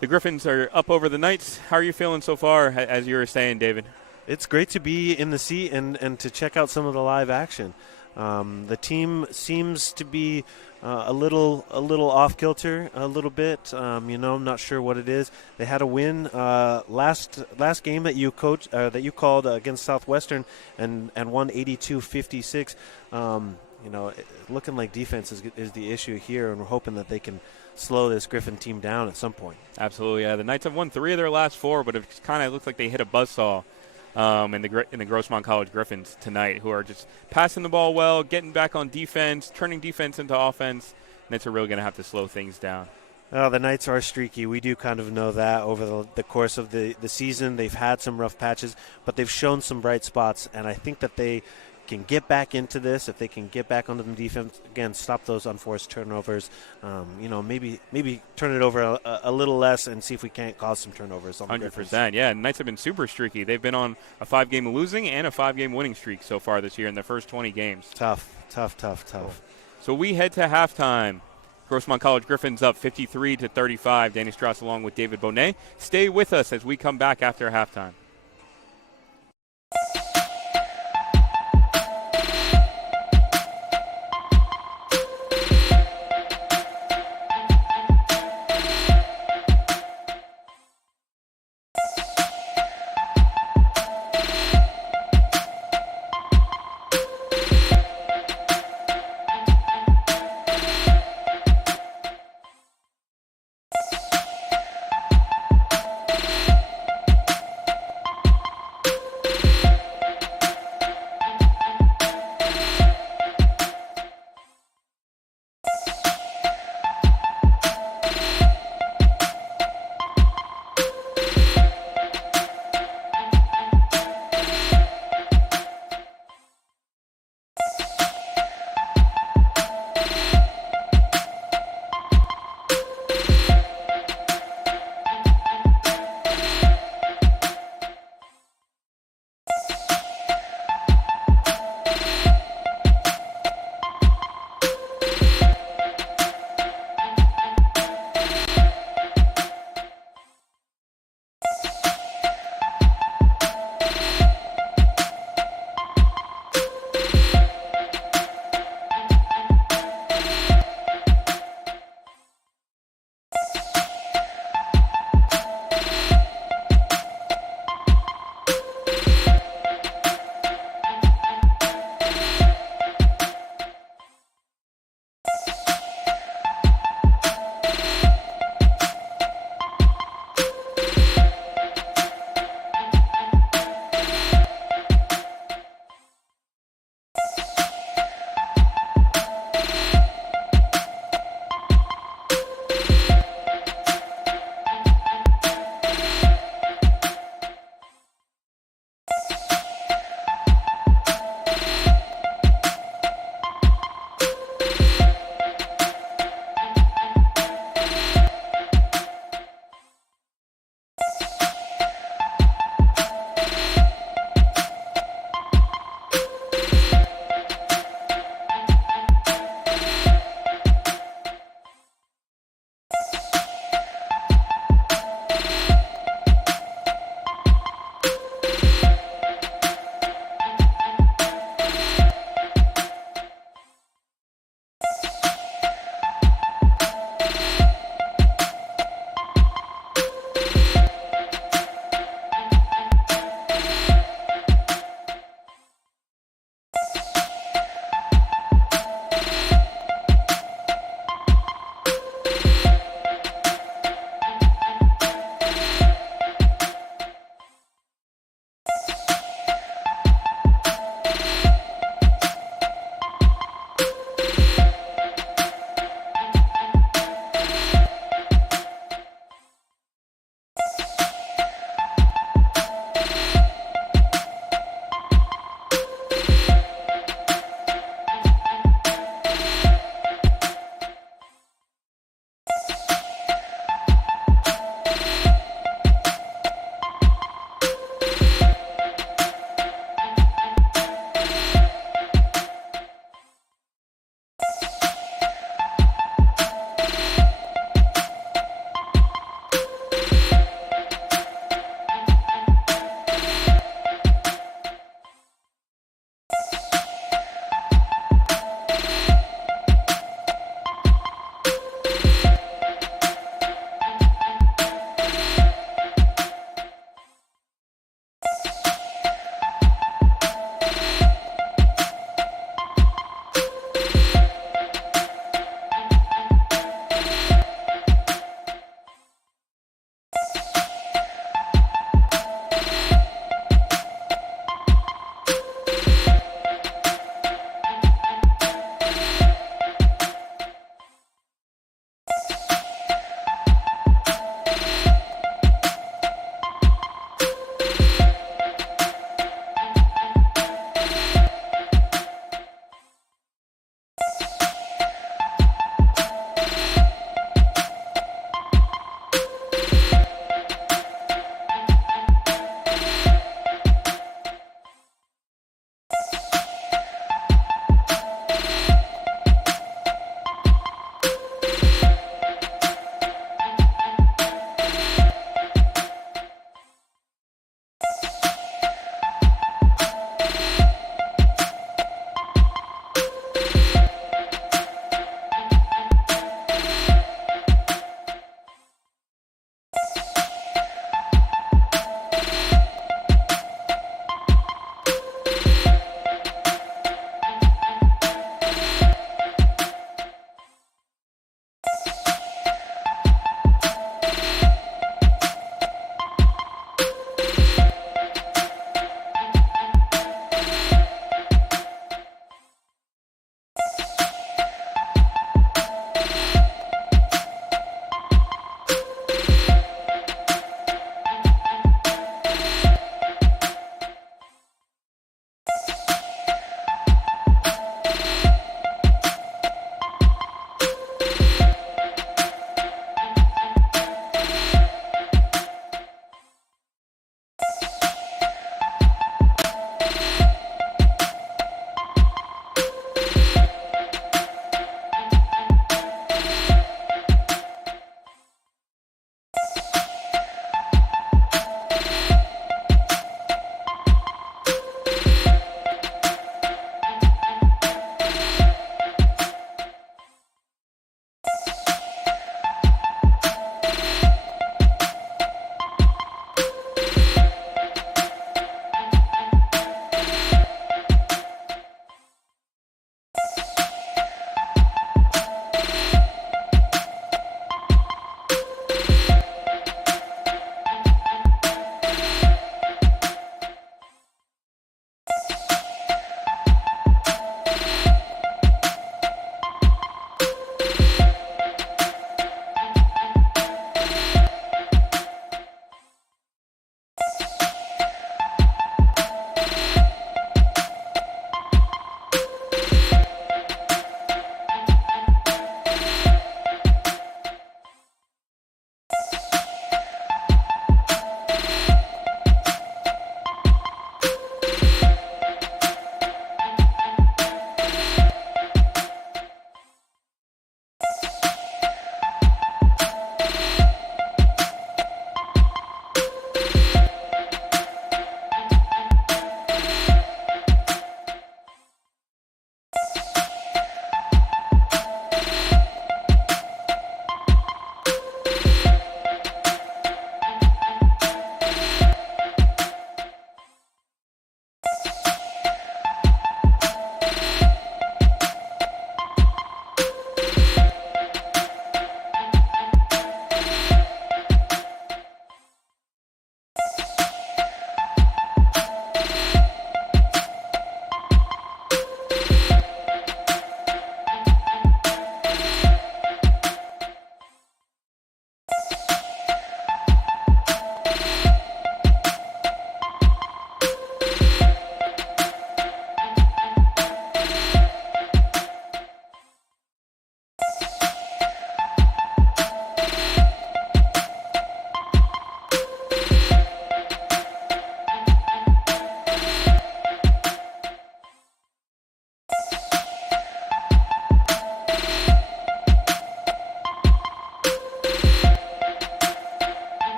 The Griffins are up over the Knights. How are you feeling so far, as you were saying, David? It's great to be in the seat and to check out some of the live action. The team seems to be a little off kilter, a little bit. I'm not sure what it is. They had a win last game that you called against Southwestern and won 82-56. Looking like defense is the issue here, and we're hoping that they can slow this Griffin team down at some point. Absolutely, yeah. The Knights have won 3 of their last 4, but it kind of looks like they hit a buzzsaw. In the Grossmont College Griffins tonight, who are just passing the ball well, getting back on defense, turning defense into offense. Knights are really going to have to slow things down. Well, the Knights are streaky. We do kind of know that over the course of the season. They've had some rough patches, but they've shown some bright spots, and I think that they can get back into this. If they can get back onto the defense, again, stop those unforced turnovers, maybe turn it over a little less and see if we can't cause some turnovers. 100%, yeah. Knights have been super streaky. They've been on a 5-game losing and a 5-game winning streak so far this year in their first 20 games. Tough. So we head to halftime. Grossmont College Griffins up 53-35. Danny Straus along with David Bohnet. Stay with us as we come back after halftime.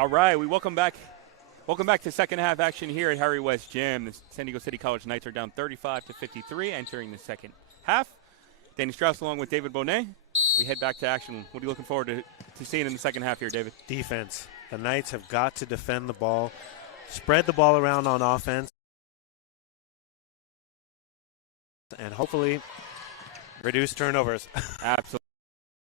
All right, we welcome back to second half action here at Harry West Gym. The San Diego City College Knights are down 35-53 entering the second half. Danny Straus along with David Bohnet. We head back to action. What are you looking forward to seeing in the second half here, David? Defense. The Knights have got to defend the ball, spread the ball around on offense, and hopefully reduce turnovers. Absolutely.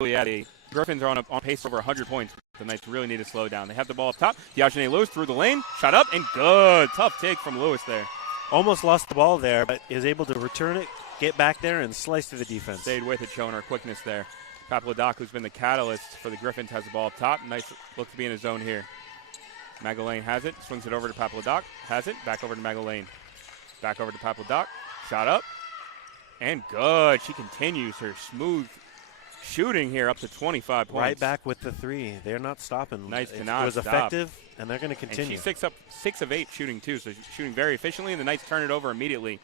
Yeah, the Griffins are on pace for over 100 points. The Knights really need to slow down. They have the ball up top. Diogene Lewis through the lane, shot up, and good. Tough take from Lewis there. Almost lost the ball there, but is able to return it, get back there, and slice through the defense. Stayed with it, showing her quickness there. Papadoc, who's been the catalyst for the Griffins, has the ball up top. Nice look to be in his zone here. Magdalene has it, swings it over to Papadoc, has it, back over to Magdalene. Back over to Papadoc, shot up, and good. She continues her smooth shooting here up to 25 points. Right back with the three. They're not stopping. Knights It cannot was stop. effective, and they're going to continue. And she's 6 of 8 shooting too, so she's shooting very efficiently, and the Knights turn it over immediately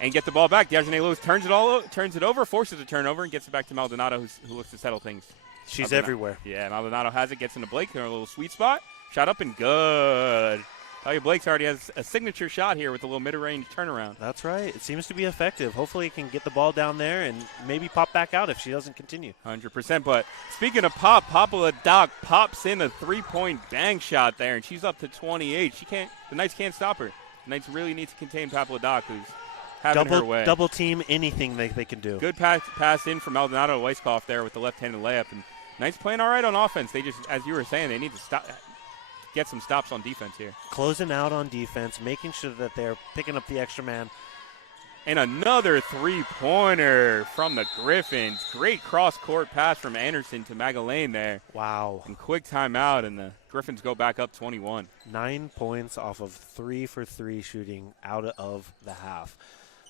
and get the ball back. Diogene Lewis turns it over, forces a turnover, and gets it back to Maldonado, who looks to settle things. She's Maldonado. everywhere. Yeah, Maldonado has it, gets into Blake in a little sweet spot. Shot up and good. Talia Blake's already has a signature shot here with a little mid-range turnaround. That's right. It seems to be effective. Hopefully, he can get the ball down there and maybe pop back out if she doesn't continue. 100%. But speaking of pop, Papadoc pops in a three-point bang shot there, and she's up to 28. The Knights can't stop her. The Knights really need to contain Papadoc, who's having her way. Double team anything they can do. Good pass in from Maldonado to Weisskopf there with the left-handed layup. And Knights playing all right on offense. They just, as you were saying, they need to get some stops on defense here. Closing out on defense, making sure that they're picking up the extra man. And another three-pointer from the Griffins. Great cross-court pass from Anderson to Magdalene there. Wow. And quick timeout, and the Griffins go back up 21. 9 points off of 3-for-3 shooting out of the half.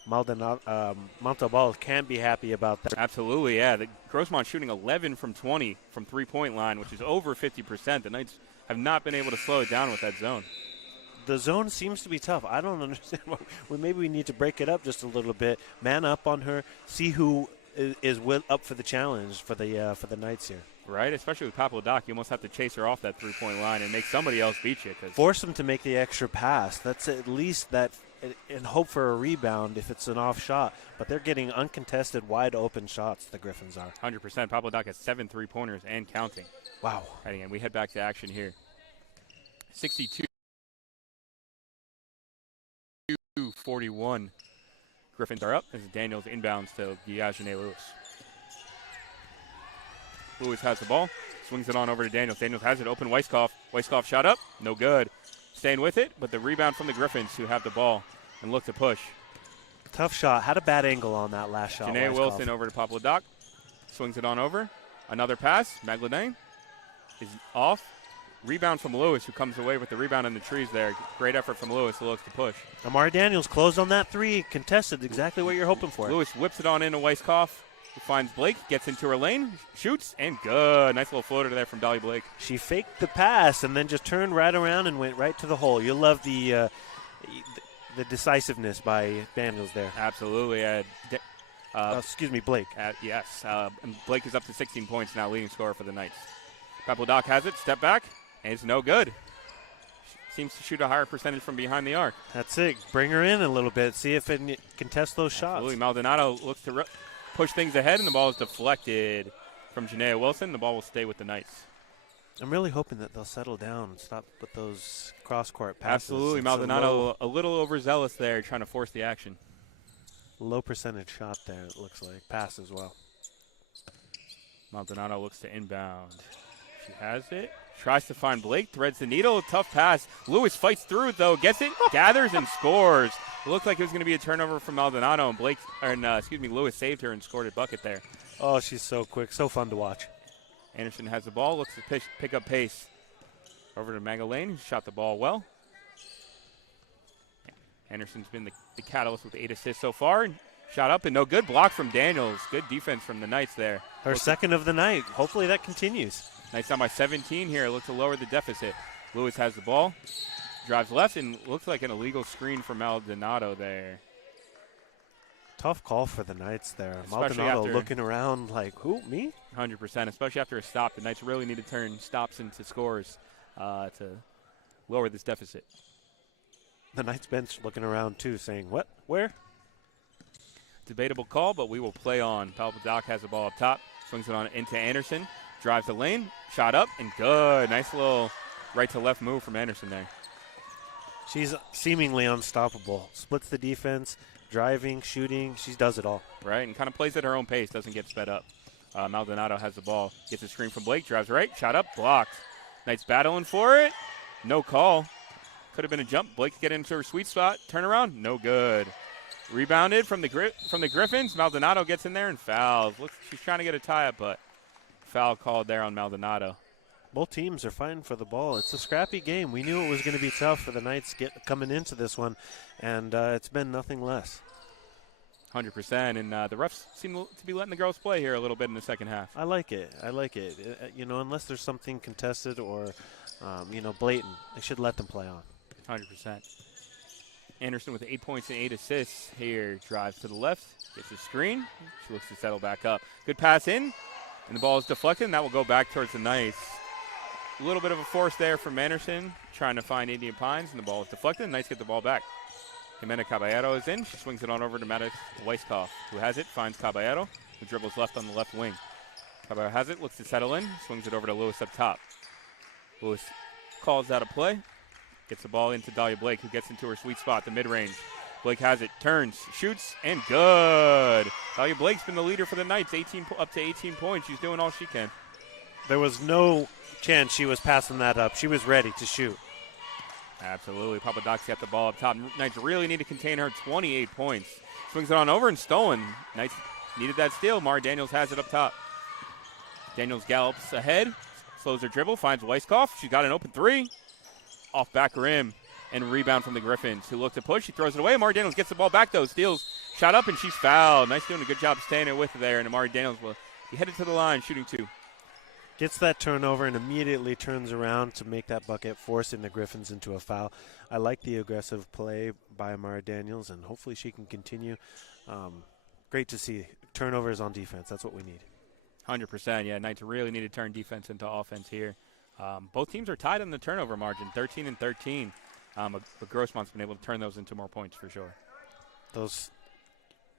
Montalbal can't be happy about that. Absolutely, yeah. The Grossmont shooting 11 from 20 from three-point line, which is over 50%. The Knights have not been able to slow it down with that zone. The zone seems to be tough. I don't understand why. Well, maybe we need to break it up just a little bit. Man up on her. See who is up for the challenge for the Knights here. Right, especially with Papadoc, you almost have to chase her off that three-point line and make somebody else beat you. Force them to make the extra pass. That's at least that, and hope for a rebound if it's an off shot. But they're getting uncontested, wide-open shots, the Griffins are. 100%. Papadoc has 7 three-pointers and counting. Wow. Right, again, we head back to action here. 62-41. Griffins are up as Daniels inbounds to Diogene Lewis. Lewis has the ball, swings it on over to Daniels. Daniels has it open. Weisskopf. Weisskopf shot up, no good. Staying with it, but the rebound from the Griffins who have the ball and look to push. Tough shot. Had a bad angle on that last shot. Janae Wilson over to Papadoc. Swings it on over. Another pass. Magdalene is off. Rebound from Lewis, who comes away with the rebound in the trees there. Great effort from Lewis who looks to push. Amari Daniels closed on that three. Contested, exactly what you're hoping for. Lewis whips it on into Weisskopf, who finds Blake, gets into her lane, shoots, and good. Nice little floater there from Dolly Blake. She faked the pass and then just turned right around and went right to the hole. You'll love the decisiveness by Daniels there. Absolutely. Blake. Yes. And Blake is up to 16 points now, leading scorer for the Knights. Papadoc has it, step back, and it's no good. Seems to shoot a higher percentage from behind the arc. That's it. Bring her in a little bit. See if it can test those Absolutely. shots. Maldonado looks to push things ahead, and the ball is deflected from Janaea Wilson. The ball will stay with the Knights. I'm really hoping that they'll settle down and stop with those cross-court passes. Absolutely. Maldonado a little overzealous there, trying to force the action. Low percentage shot there, it looks like. Pass as well. Maldonado looks to inbound. She has it. Tries to find Blake. Threads the needle. Tough pass. Lewis fights through it, though. Gets it. Gathers and scores. It looked like it was going to be a turnover from Maldonado, and Lewis saved her and scored a bucket there. Oh, she's so quick. So fun to watch. Anderson has the ball. Looks to pick up pace. Over to Magdalene, who shot the ball well. Anderson's been the catalyst with 8 assists so far. Shot up and no good. Block from Daniels. Good defense from the Knights there. Her second of the night. Hopefully that continues. Knights down by 17 here. Look to lower the deficit. Lewis has the ball. Drives left and looks like an illegal screen for Maldonado there. Tough call for the Knights there. Especially Maldonado looking around like, who, me? 100%. Especially after a stop. The Knights really need to turn stops into scores to lower this deficit. The Knights bench looking around, too, saying, what? Where? Debatable call, but we will play on. Doc has the ball up top, swings it on into Anderson, drives the lane, shot up, and good. Nice little right-to-left move from Anderson there. She's seemingly unstoppable. Splits the defense, driving, shooting. She does it all. Right, and kind of plays at her own pace, doesn't get sped up. Maldonado has the ball, gets a screen from Blake, drives right, shot up, blocked. Knights battling for it. No call. Could have been a jump. Blake get into her sweet spot. Turnaround, no good. Rebounded from the Griffins. Maldonado gets in there and fouls. Looks, she's trying to get a tie-up, but foul called there on Maldonado. Both teams are fighting for the ball. It's a scrappy game. We knew it was going to be tough for the Knights coming into this one, and it's been nothing less. 100%, and the refs seem to be letting the girls play here a little bit in the second half. I like it. Unless there's something contested or, blatant, they should let them play on. 100%. Anderson with 8 points and 8 assists here. Drives to the left, gets a screen. She looks to settle back up. Good pass in, and the ball is deflected, and that will go back towards the Knights. A little bit of a force there from Anderson, trying to find Indian Pines, and the ball is deflected. The Knights get the ball back. Jimena Caballero is in. She swings it on over to Matthysse Weiskopf, who has it, finds Caballero, who dribbles left on the left wing. Caballero has it, looks to settle in, swings it over to Lewis up top. Lewis calls out a play. Gets the ball into Dahlia Blake, who gets into her sweet spot, the mid-range. Blake has it, turns, shoots, and good. Dahlia Blake's been the leader for the Knights, up to 18 points. She's doing all she can. There was no chance she was passing that up. She was ready to shoot. Absolutely. Papadakis got the ball up top. Knights really need to contain her, 28 points. Swings it on over and stolen. Knights needed that steal. Mara Daniels has it up top. Daniels gallops ahead, slows her dribble, finds Weiskopf. She's got an open three. Off back rim, and rebound from the Griffins, who look to push. She throws it away. Amari Daniels gets the ball back, though. Steals, shot up, and she's fouled. Nice doing a good job staying it with her there, and Amari Daniels will be headed to the line, shooting two. Gets that turnover and immediately turns around to make that bucket, forcing the Griffins into a foul. I like the aggressive play by Amari Daniels, and hopefully she can continue. Great to see turnovers on defense. That's what we need. 100%, yeah. Knights really need to turn defense into offense here. Both teams are tied on the turnover margin, 13 and 13. But Grossmont's been able to turn those into more points for sure. Those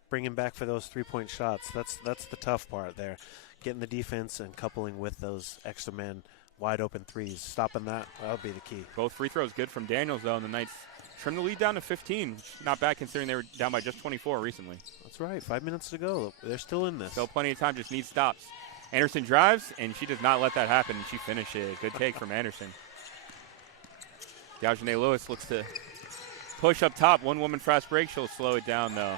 bringing back for those three-point shots, that's the tough part there. Getting the defense and coupling with those extra men wide open threes. Stopping that'll be the key. Both free throws good from Daniels, though, and the Knights trim the lead down to 15, which is not bad considering they were down by just 24 recently. That's right. 5 minutes to go. They're still in this. Still plenty of time, just needs stops. Anderson drives, and she does not let that happen, and she finishes. Good take from Anderson. Diogene Lewis looks to push up top. One woman fast break. She'll slow it down, though.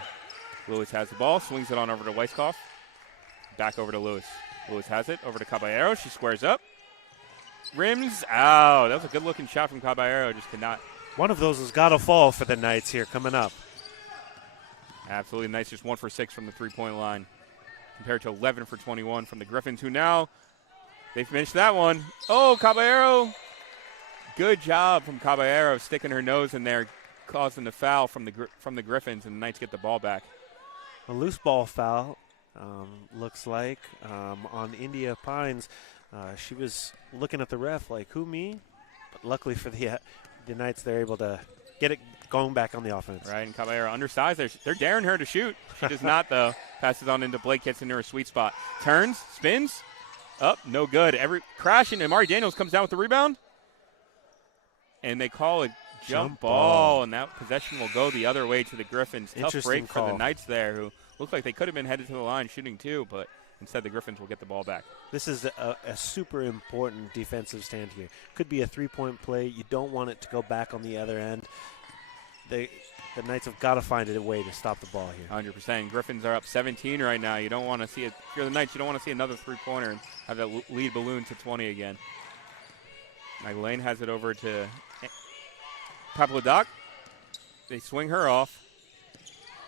Lewis has the ball, swings it on over to Weiskopf. Back over to Lewis. Lewis has it, over to Caballero. She squares up. Rims out. That was a good-looking shot from Caballero. Just could not. One of those has got to fall for the Knights here coming up. Absolutely. Knights just 1 for 6 from the three-point line, compared to 11 for 21 from the Griffins, who now they finished that one. Oh, Caballero. Good job from Caballero sticking her nose in there, causing the foul from the Griffins, and the Knights get the ball back. A loose ball foul, looks like, on India Pines. She was looking at the ref like, who, me? But luckily for the Knights, they're able to get it going back on the offense. Right, and Caballero undersized. They're daring her to shoot. She does not, though. Passes on into Blake, gets into her sweet spot. Turns, spins, up, no good. Crashing, and Amari Daniels comes down with the rebound. And they call it jump ball, and that possession will go the other way to the Griffins. Tough break for the Knights there, who looked like they could have been headed to the line shooting two, but instead the Griffins will get the ball back. This is a super important defensive stand here. Could be a three-point play. You don't want it to go back on the other end. The Knights have got to find a way to stop the ball here. 100%. Griffins are up 17 right now. You don't want to see it. If you're the Knights, you don't want to see another three-pointer and have that lead balloon to 20 again. Magdalene has it over to Papadoc. They swing her off.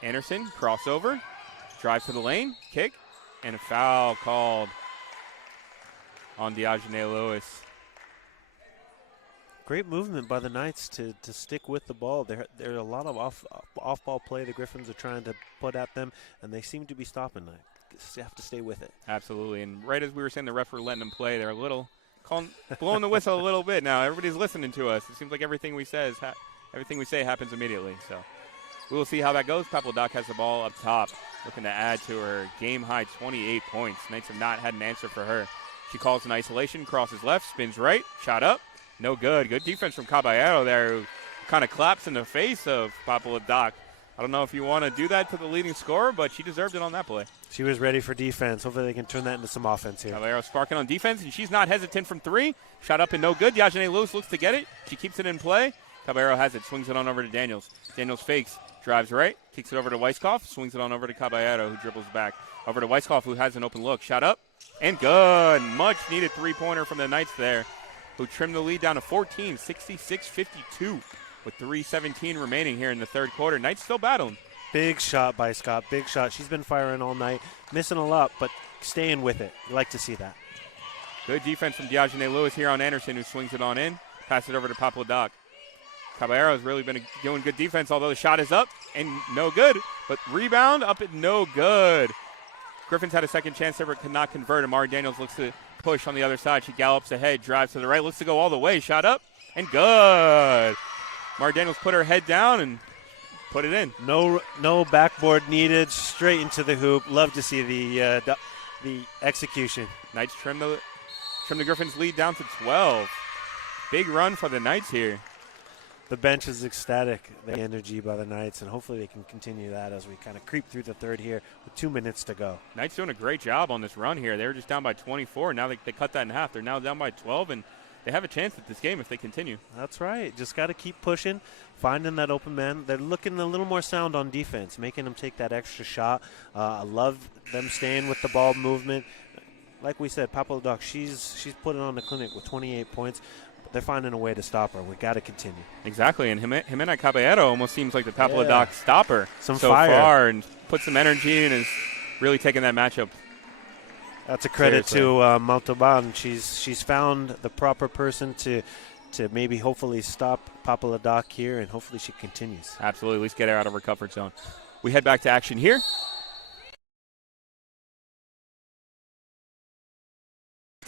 Anderson, crossover, drives to the lane, kick, and a foul called on Diogene Lewis. Great movement by the Knights to stick with the ball. There are a lot of off-ball play the Griffins are trying to put at them, and they seem to be stopping that. You have to stay with it. Absolutely, and right as we were saying the ref were letting them play, they're a little blowing the whistle a little bit now. Everybody's listening to us. It seems like everything we say happens immediately. So we will see how that goes. Papeldoc has the ball up top, looking to add to her game-high 28 points. Knights have not had an answer for her. She calls an isolation, crosses left, spins right, shot up. No good. Good defense from Caballero there, who kind of claps in the face of Papeldoc. I don't know if you want to do that to the leading scorer, but she deserved it on that play. She was ready for defense. Hopefully they can turn that into some offense here. Caballero sparking on defense, and she's not hesitant from three. Shot up and no good. Diogene Lewis looks to get it. She keeps it in play. Caballero has it, swings it on over to Daniels. Daniels fakes, drives right, kicks it over to Weisskopf, swings it on over to Caballero, who dribbles back. Over to Weisskopf, who has an open look. Shot up and good. Much needed three-pointer from the Knights there, who trimmed the lead down to 14, 66-52. With 3:17 remaining here in the third quarter. Knights still battling. Big shot by Scott. Big shot. She's been firing all night. Missing a lot, but staying with it. You like to see that. Good defense from Diogene Lewis here on Anderson, who swings it on in. Pass it over to Papeldoc. Caballero's really been doing good defense, although the shot is up and no good. But rebound up and no good. Griffins had a second chance there, but could not convert. Amari Daniels looks to push on the other side. She gallops ahead, drives to the right, looks to go all the way. Shot up and good. Amari Daniels put her head down and put it in. No backboard needed. Straight into the hoop. Love to see the execution. Knights trim the Griffins lead down to 12. Big run for the Knights here. The bench is ecstatic. The energy by the Knights, and hopefully they can continue that as we kind of creep through the third here with 2 minutes to go. Knights doing a great job on this run here. They were just down by 24. Now they cut that in half. They're now down by 12, and they have a chance at this game if they continue. That's right. Just got to keep pushing, finding that open man. They're looking a little more sound on defense, making them take that extra shot. I love them staying with the ball movement. Like we said, Papeldoc, she's putting on the clinic with 28 points. But they're finding a way to stop her. We got to continue. Exactly, and Jimena Caballero almost seems like the Papeldoc stopper so fire. Far, and put some energy and is really taking that matchup. That's a credit to Montalban. She's found the proper person to maybe hopefully stop Papeldoc here, and hopefully she continues. Absolutely, at least get her out of her comfort zone. We head back to action here.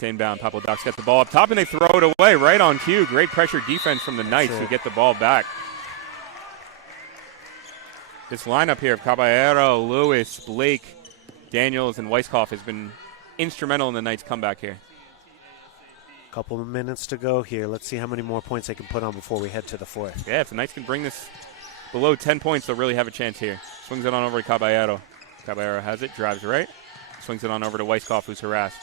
Inbound, Papeldoc got the ball up top, and they throw it away right on cue. Great pressure defense from the Knights who get the ball back. This lineup here of Caballero, Lewis, Blake, Daniels, and Weisskopf has been instrumental in the Knights' comeback here. Couple of minutes to go here. Let's see how many more points they can put on before we head to the fourth. Yeah, if the Knights can bring this below 10 points, they'll really have a chance here. Swings it on over to Caballero. Caballero has it, drives right. Swings it on over to Weisskopf, who's harassed.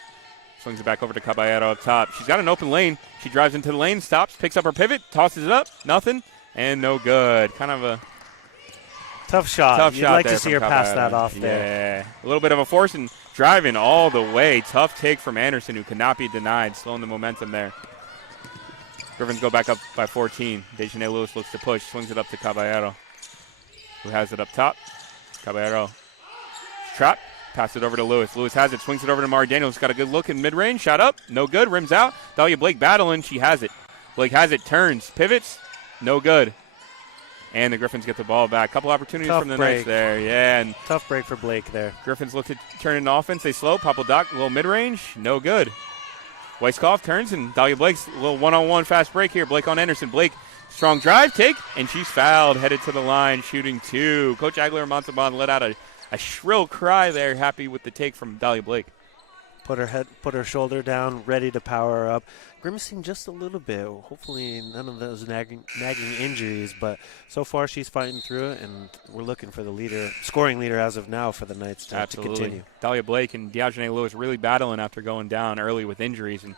Swings it back over to Caballero up top. She's got an open lane. She drives into the lane, stops, picks up her pivot, tosses it up, nothing, and no good. Kind of a tough shot. You'd like to see her pass that off there. Yeah, a little bit of a force and driving all the way. Tough take from Anderson, who cannot be denied, slowing the momentum there. Griffins go back up by 14. Diogene Lewis looks to push, swings it up to Caballero, who has it up top. Caballero trapped. Pass it over to Lewis. Lewis has it, swings it over to Mari Daniels. Got a good look in mid-range. Shot up, no good, rims out. Dahlia Blake battling, she has it. Blake has it, turns, pivots, no good. And the Griffins get the ball back. Couple opportunities from the Knights there. Yeah, and tough break for Blake there. Griffins look to turn into offense. They slow. Papeldoc, a little mid-range, no good. Weisskopf turns, and Dahlia Blake's a little one-on-one fast break here. Blake on Anderson. Blake, strong drive, take, and she's fouled, headed to the line, shooting two. Coach Agler Montalban let out a shrill cry there, happy with the take from Dahlia Blake. Put her shoulder down, ready to power her up. Grimacing just a little bit. Hopefully none of those nagging injuries, but so far she's fighting through it, and we're looking for the scoring leader as of now for the Knights to continue. Dahlia Blake and Diogene Lewis really battling after going down early with injuries and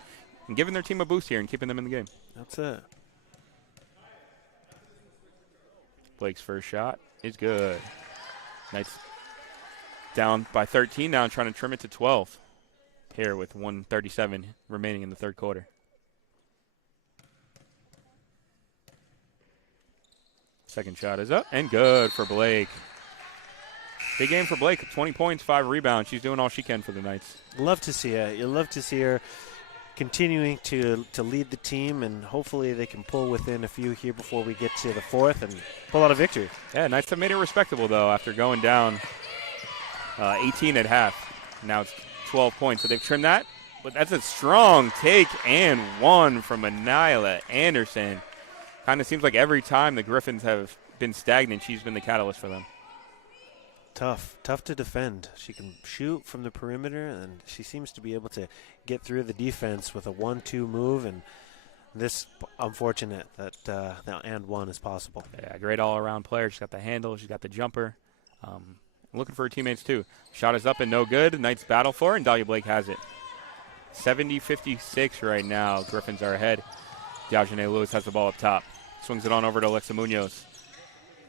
giving their team a boost here and keeping them in the game. That's it. Blake's first shot is good. Knights down by 13 now, trying to trim it to 12 here with 1:37 remaining in the third quarter. Second shot is up and good for Blake. Big game for Blake, 20 points, 5 rebounds. She's doing all she can for the Knights. Love to see it. You love to see her continuing to lead the team, and hopefully they can pull within a few here before we get to the fourth and pull out a victory. Yeah, Knights have made it respectable, though, after going down 18 at half. Now it's 12 points. So they've trimmed that. but that's a strong take and one from Anyla Anderson. Kind of seems like every time the Griffins have been stagnant, she's been the catalyst for them. Tough to defend. She can shoot from the perimeter, and she seems to be able to get through the defense with a 1-2 move, and this unfortunate that and one is possible. Yeah, great all-around player. She's got the handle. She's got the jumper. Looking for her teammates, too. Shot is up and no good. Knights battle for it, and Dahlia Blake has it. 70-56 right now. Griffins are ahead. Diogene Lewis has the ball up top. Swings it on over to Alexa Munoz.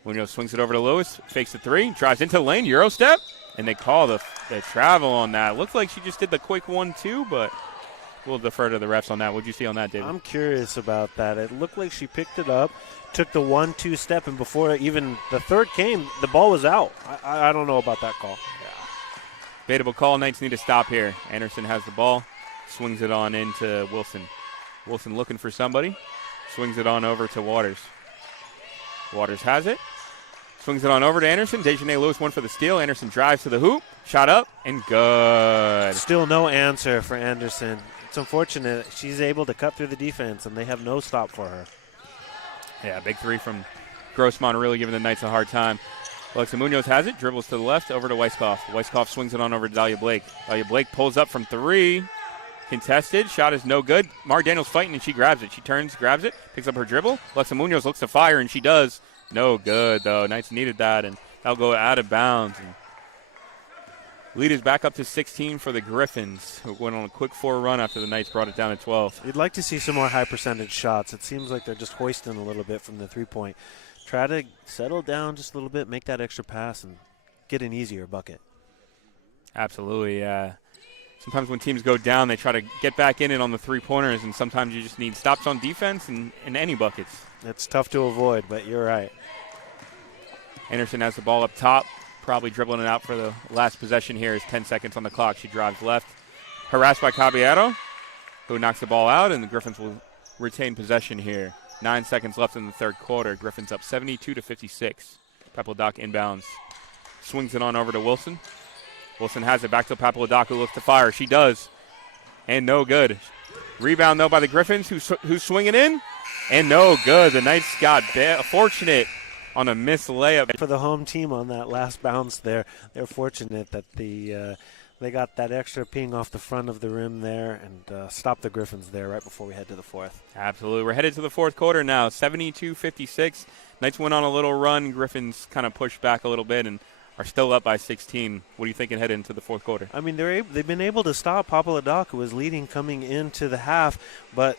Munoz swings it over to Lewis, fakes the three, drives into the lane, Euro step, and they call the travel on that. Looks like she just did the quick 1-2, but we'll defer to the refs on that. What did you see on that, David? I'm curious about that. It looked like she picked it up, took the 1-2 step, and before even the third came, the ball was out. I don't know about that call. Yeah. Debatable call. Knights need to stop here. Anderson has the ball, swings it on into Wilson. Wilson looking for somebody, swings it on over to Waters. Waters has it, swings it on over to Anderson. Dejanay Lewis won for the steal. Anderson drives to the hoop, shot up, and good. Still no answer for Anderson. It's unfortunate. She's able to cut through the defense, and they have no stop for her. Yeah, big three from Grossmont, really giving the Knights a hard time. Alexa Munoz has it, dribbles to the left, over to Weisskopf. Weisskopf swings it on over to Dahlia Blake. Dahlia Blake pulls up from three. Contested, shot is no good. Mar Daniels fighting, and she grabs it. She turns, grabs it, picks up her dribble. Alexa Munoz looks to fire, and she does. No good, though. Knights needed that, and that'll go out of bounds. And lead is back up to 16 for the Griffins, who went on a quick 4 run after the Knights brought it down to 12. You'd like to see some more high percentage shots. It seems like they're just hoisting a little bit from the three-point. Try to settle down just a little bit, make that extra pass, and get an easier bucket. Absolutely, yeah. Sometimes when teams go down, they try to get back in it on the three-pointers, and sometimes you just need stops on defense and any buckets. It's tough to avoid, but you're right. Anderson has the ball up top, probably dribbling it out for the last possession here. Is 10 seconds on the clock. She drives left. Harassed by Caballero, who knocks the ball out, and the Griffins will retain possession here. 9 seconds left in the third quarter. Griffins up 72-56. Papadoc inbounds. Swings it on over to Wilson. Wilson has it back to Papadoc, who looks to fire. She does. And no good. Rebound, though, by the Griffins, who's swinging in. And no good. The Knights got fortunate on a missed layup. For the home team on that last bounce there, they're fortunate that they got that extra ping off the front of the rim there and stopped the Griffins there right before we head to the fourth. Absolutely. We're headed to the fourth quarter now, 72-56. Knights went on a little run. Griffins kind of pushed back a little bit and are still up by 16. What are you thinking heading into the fourth quarter? I mean, they've been able to stop Papadoc, who was leading coming into the half, but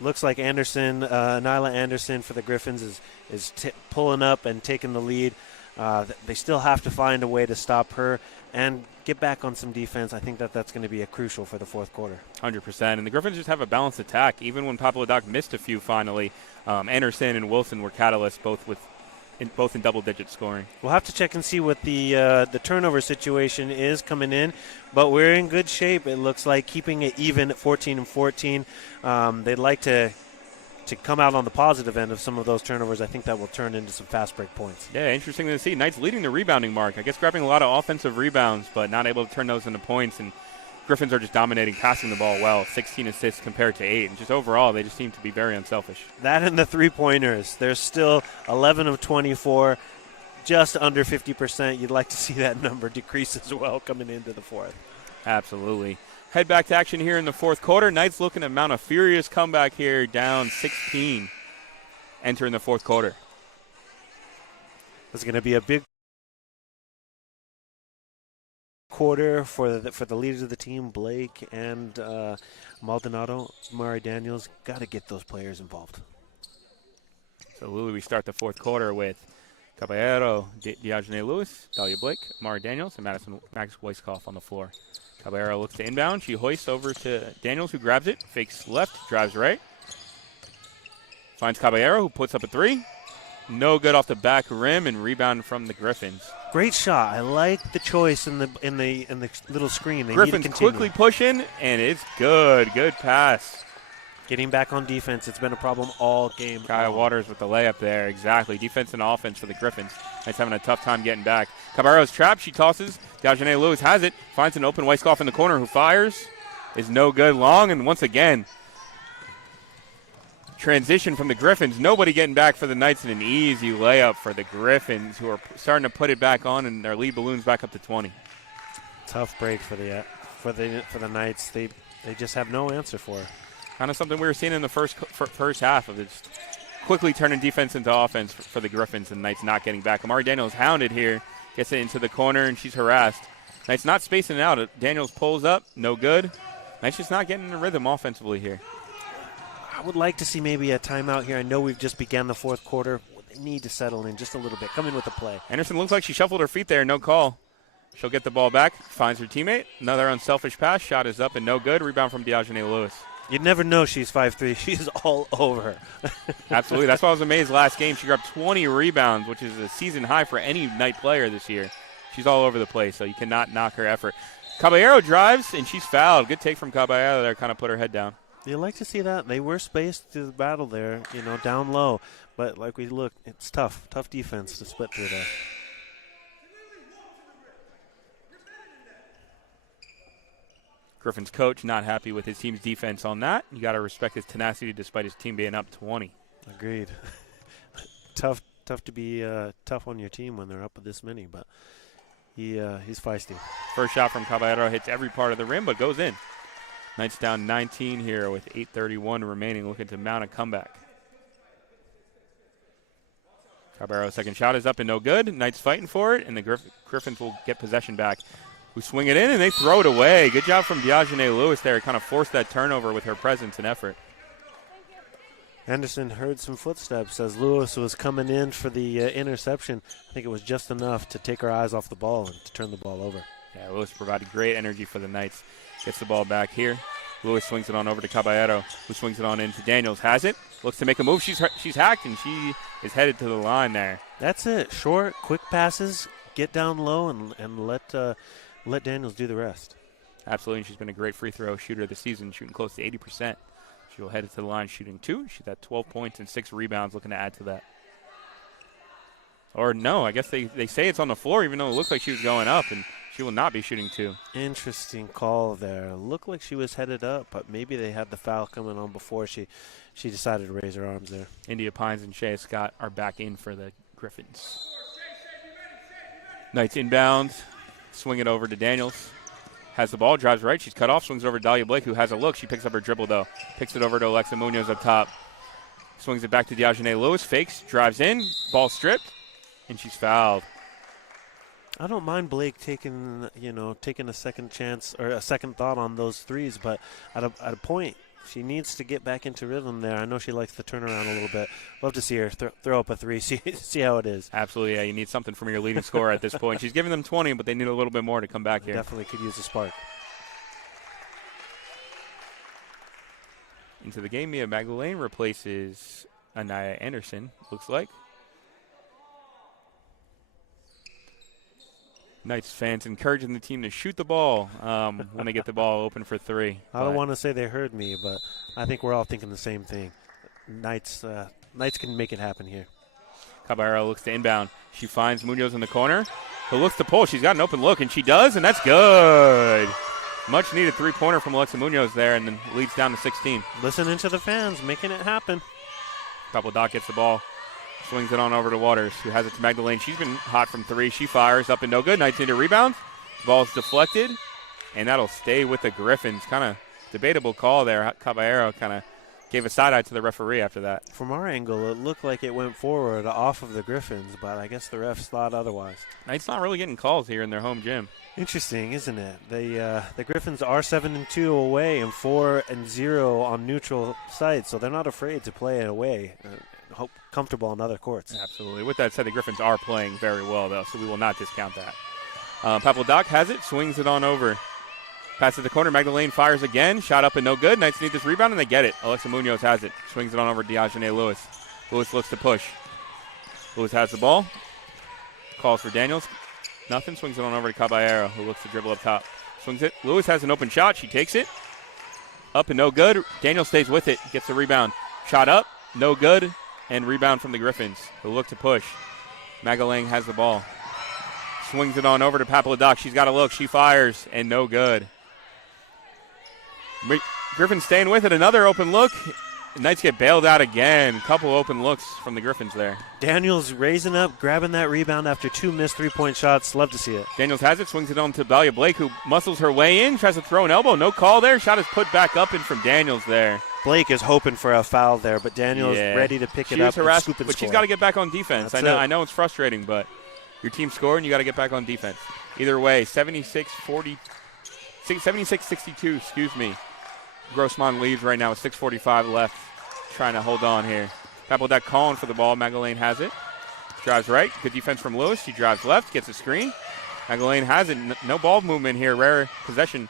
looks like Anderson, Nyla Anderson for the Griffins is pulling up and taking the lead. They still have to find a way to stop her and get back on some defense. I think that's going to be crucial for the fourth quarter. 100%. And the Griffins just have a balanced attack. Even when Papadoc missed a few finally, Anderson and Wilson were catalysts, both in double-digit scoring. We'll have to check and see what the turnover situation is coming in, but we're in good shape. It looks like keeping it even at 14-14. They'd like to come out on the positive end of some of those turnovers. I think that will turn into some fast break points. Yeah, interesting to see. Knights leading the rebounding mark. I guess grabbing a lot of offensive rebounds, but not able to turn those into points. And Griffins are just dominating, passing the ball well. 16 assists compared to 8. And just overall, they just seem to be very unselfish. That and the three-pointers. They're still 11 of 24, just under 50%. You'd like to see that number decrease as well coming into the fourth. Absolutely. Head back to action here in the fourth quarter. Knights looking to mount a furious comeback here, down 16, entering the fourth quarter. It's going to be a big quarter for the leaders of the team, Blake and Maldonado. Mari Daniels, got to get those players involved. So, Lulu, we start the fourth quarter with Caballero, Diogene Lewis, Dahlia Blake, Mari Daniels, and Max Weisskopf on the floor. Caballero looks to inbound. She hoists over to Daniels, who grabs it, fakes left, drives right. Finds Caballero, who puts up a three. No good off the back rim, and rebound from the Griffins. Great shot. I like the choice in the little screen. They Griffins quickly pushing, and it's good. Good pass. Getting back on defense, it's been a problem all game. Kaya Waters with the layup there. Exactly. Defense and offense for the Griffins. Knights having a tough time getting back. Caballero's trapped. She tosses. Diogene Lewis has it. Finds an open Weisskopf in the corner, who fires. is no good. Long, and once again, transition from the Griffins. Nobody getting back for the Knights, and an easy layup for the Griffins, who are starting to put it back on, and their lead balloons back up to 20. Tough break for the Knights. They just have no answer for it. Kind of something we were seeing in the first half of this, quickly turning defense into offense for the Griffins, and Knights not getting back. Amari Daniels hounded here, gets it into the corner, and she's harassed. Knights not spacing it out. Daniels pulls up, no good. Knights just not getting in the rhythm offensively here. I would like to see maybe a timeout here. I know we've just began the fourth quarter. They need to settle in just a little bit. Come in with a play. Anderson looks like she shuffled her feet there, no call. She'll get the ball back, finds her teammate. Another unselfish pass, shot is up and no good. Rebound from Diogene Lewis. You'd never know she's 5'3". She's all over. Absolutely. That's why I was amazed last game. She grabbed 20 rebounds, which is a season high for any Knight player this year. She's all over the place, so you cannot knock her effort. Caballero drives, and she's fouled. Good take from Caballero there, kind of put her head down. You like to see that. They were spaced through the battle there, down low. But like we look, it's tough. Tough defense to split through there. Griffin's coach not happy with his team's defense on that. You got to respect his tenacity despite his team being up 20. Agreed. Tough to be tough on your team when they're up with this many, but he's feisty. First shot from Caballero hits every part of the rim, but goes in. Knights down 19 here with 8:31 remaining, looking to mount a comeback. Caballero's second shot is up and no good. Knights fighting for it, and the Griffins will get possession back. We swing it in, and they throw it away. Good job from Diogene Lewis there. Kind of forced that turnover with her presence and effort. Anderson heard some footsteps as Lewis was coming in for the interception. I think it was just enough to take her eyes off the ball and to turn the ball over. Yeah, Lewis provided great energy for the Knights. Gets the ball back here. Lewis swings it on over to Caballero, who swings it on into Daniels. Has it. Looks to make a move. She's hacked, and she is headed to the line there. That's it. Short, quick passes. Get down low and let Daniels do the rest. Absolutely, and she's been a great free throw shooter this season, shooting close to 80%. She'll head to the line shooting 2. She's at 12 points and 6 rebounds, looking to add to that. Or no, I guess they say it's on the floor, even though it looks like she was going up, and she will not be shooting 2. Interesting call there. Looked like she was headed up, but maybe they had the foul coming on before she decided to raise her arms there. India Pines and Shea Scott are back in for the Griffins. Knights inbound. Swing it over to Daniels. Has the ball, drives right. She's cut off, swings over to Dahlia Blake, who has a look. She picks up her dribble, though. Picks it over to Alexa Munoz up top. Swings it back to Diogene Lewis. Fakes, drives in. Ball stripped, and she's fouled. I don't mind Blake taking a second chance or a second thought on those threes, but at a point, she needs to get back into rhythm there. I know she likes to turn around a little bit. Love to see her throw up a 3, see how it is. Absolutely, yeah. You need something from your leading scorer at this point. She's giving them 20, but they need a little bit more to come back here. Definitely could use a spark. Into the game, Mia Magdalene replaces Anaya Anderson, looks like. Knights fans encouraging the team to shoot the ball when they get the ball open for 3. I don't want to say they heard me, but I think we're all thinking the same thing. Knights can make it happen here. Caballero looks to inbound. She finds Munoz in the corner, who looks to pull. She's got an open look, and she does, and that's good. Much needed 3-pointer from Alexa Munoz there, and then leads down to 16. Listening to the fans, making it happen. Doc gets the ball. Swings it on over to Waters, who has it to Magdalene. She's been hot from 3. She fires up and no good. Knights need a rebound. Ball's deflected, and that'll stay with the Griffins. Kind of debatable call there. Caballero kind of gave a side-eye to the referee after that. From our angle, it looked like it went forward off of the Griffins, but I guess the refs thought otherwise. Knights not really getting calls here in their home gym. Interesting, isn't it? The Griffins are 7-2 away and 4-0 on neutral sites, so they're not afraid to play it away. Hope comfortable on other courts. Absolutely. With that said, the Griffins are playing very well, though, so we will not discount that. Doc has it, swings it on over. Passes the corner. Magdalene fires again. Shot up and no good. Knights need this rebound, and they get it. Alexa Munoz has it. Swings it on over to Diogene Lewis. Lewis looks to push. Lewis has the ball. Calls for Daniels. Nothing. Swings it on over to Caballero, who looks to dribble up top. Swings it. Lewis has an open shot. She takes it. Up and no good. Daniels stays with it. Gets the rebound. Shot up. No good. And rebound from the Griffins, who look to push. Magalang has the ball. Swings it on over to Doc. She's got a look. She fires, and no good. Griffins staying with it. Another open look. Knights get bailed out again. Couple open looks from the Griffins there. Daniels raising up, grabbing that rebound after 2 missed three-point shots. Love to see it. Daniels has it, swings it on to Dahlia Blake, who muscles her way in, tries to throw an elbow. No call there. Shot is put back up in from Daniels there. Blake is hoping for a foul there, but Daniels ready to pick it up and scoop and but score. she's got to get back on defense. I know it's frustrating, but your team scored and you got to get back on defense. Either way, 76-62, excuse me. Grossmont leads right now with 6:45 left. Trying to hold on here. Papeldak calling for the ball. Magdalene has it. Drives right. Good defense from Lewis. She drives left. Gets a screen. Magdalene has it. No ball movement here. Rare possession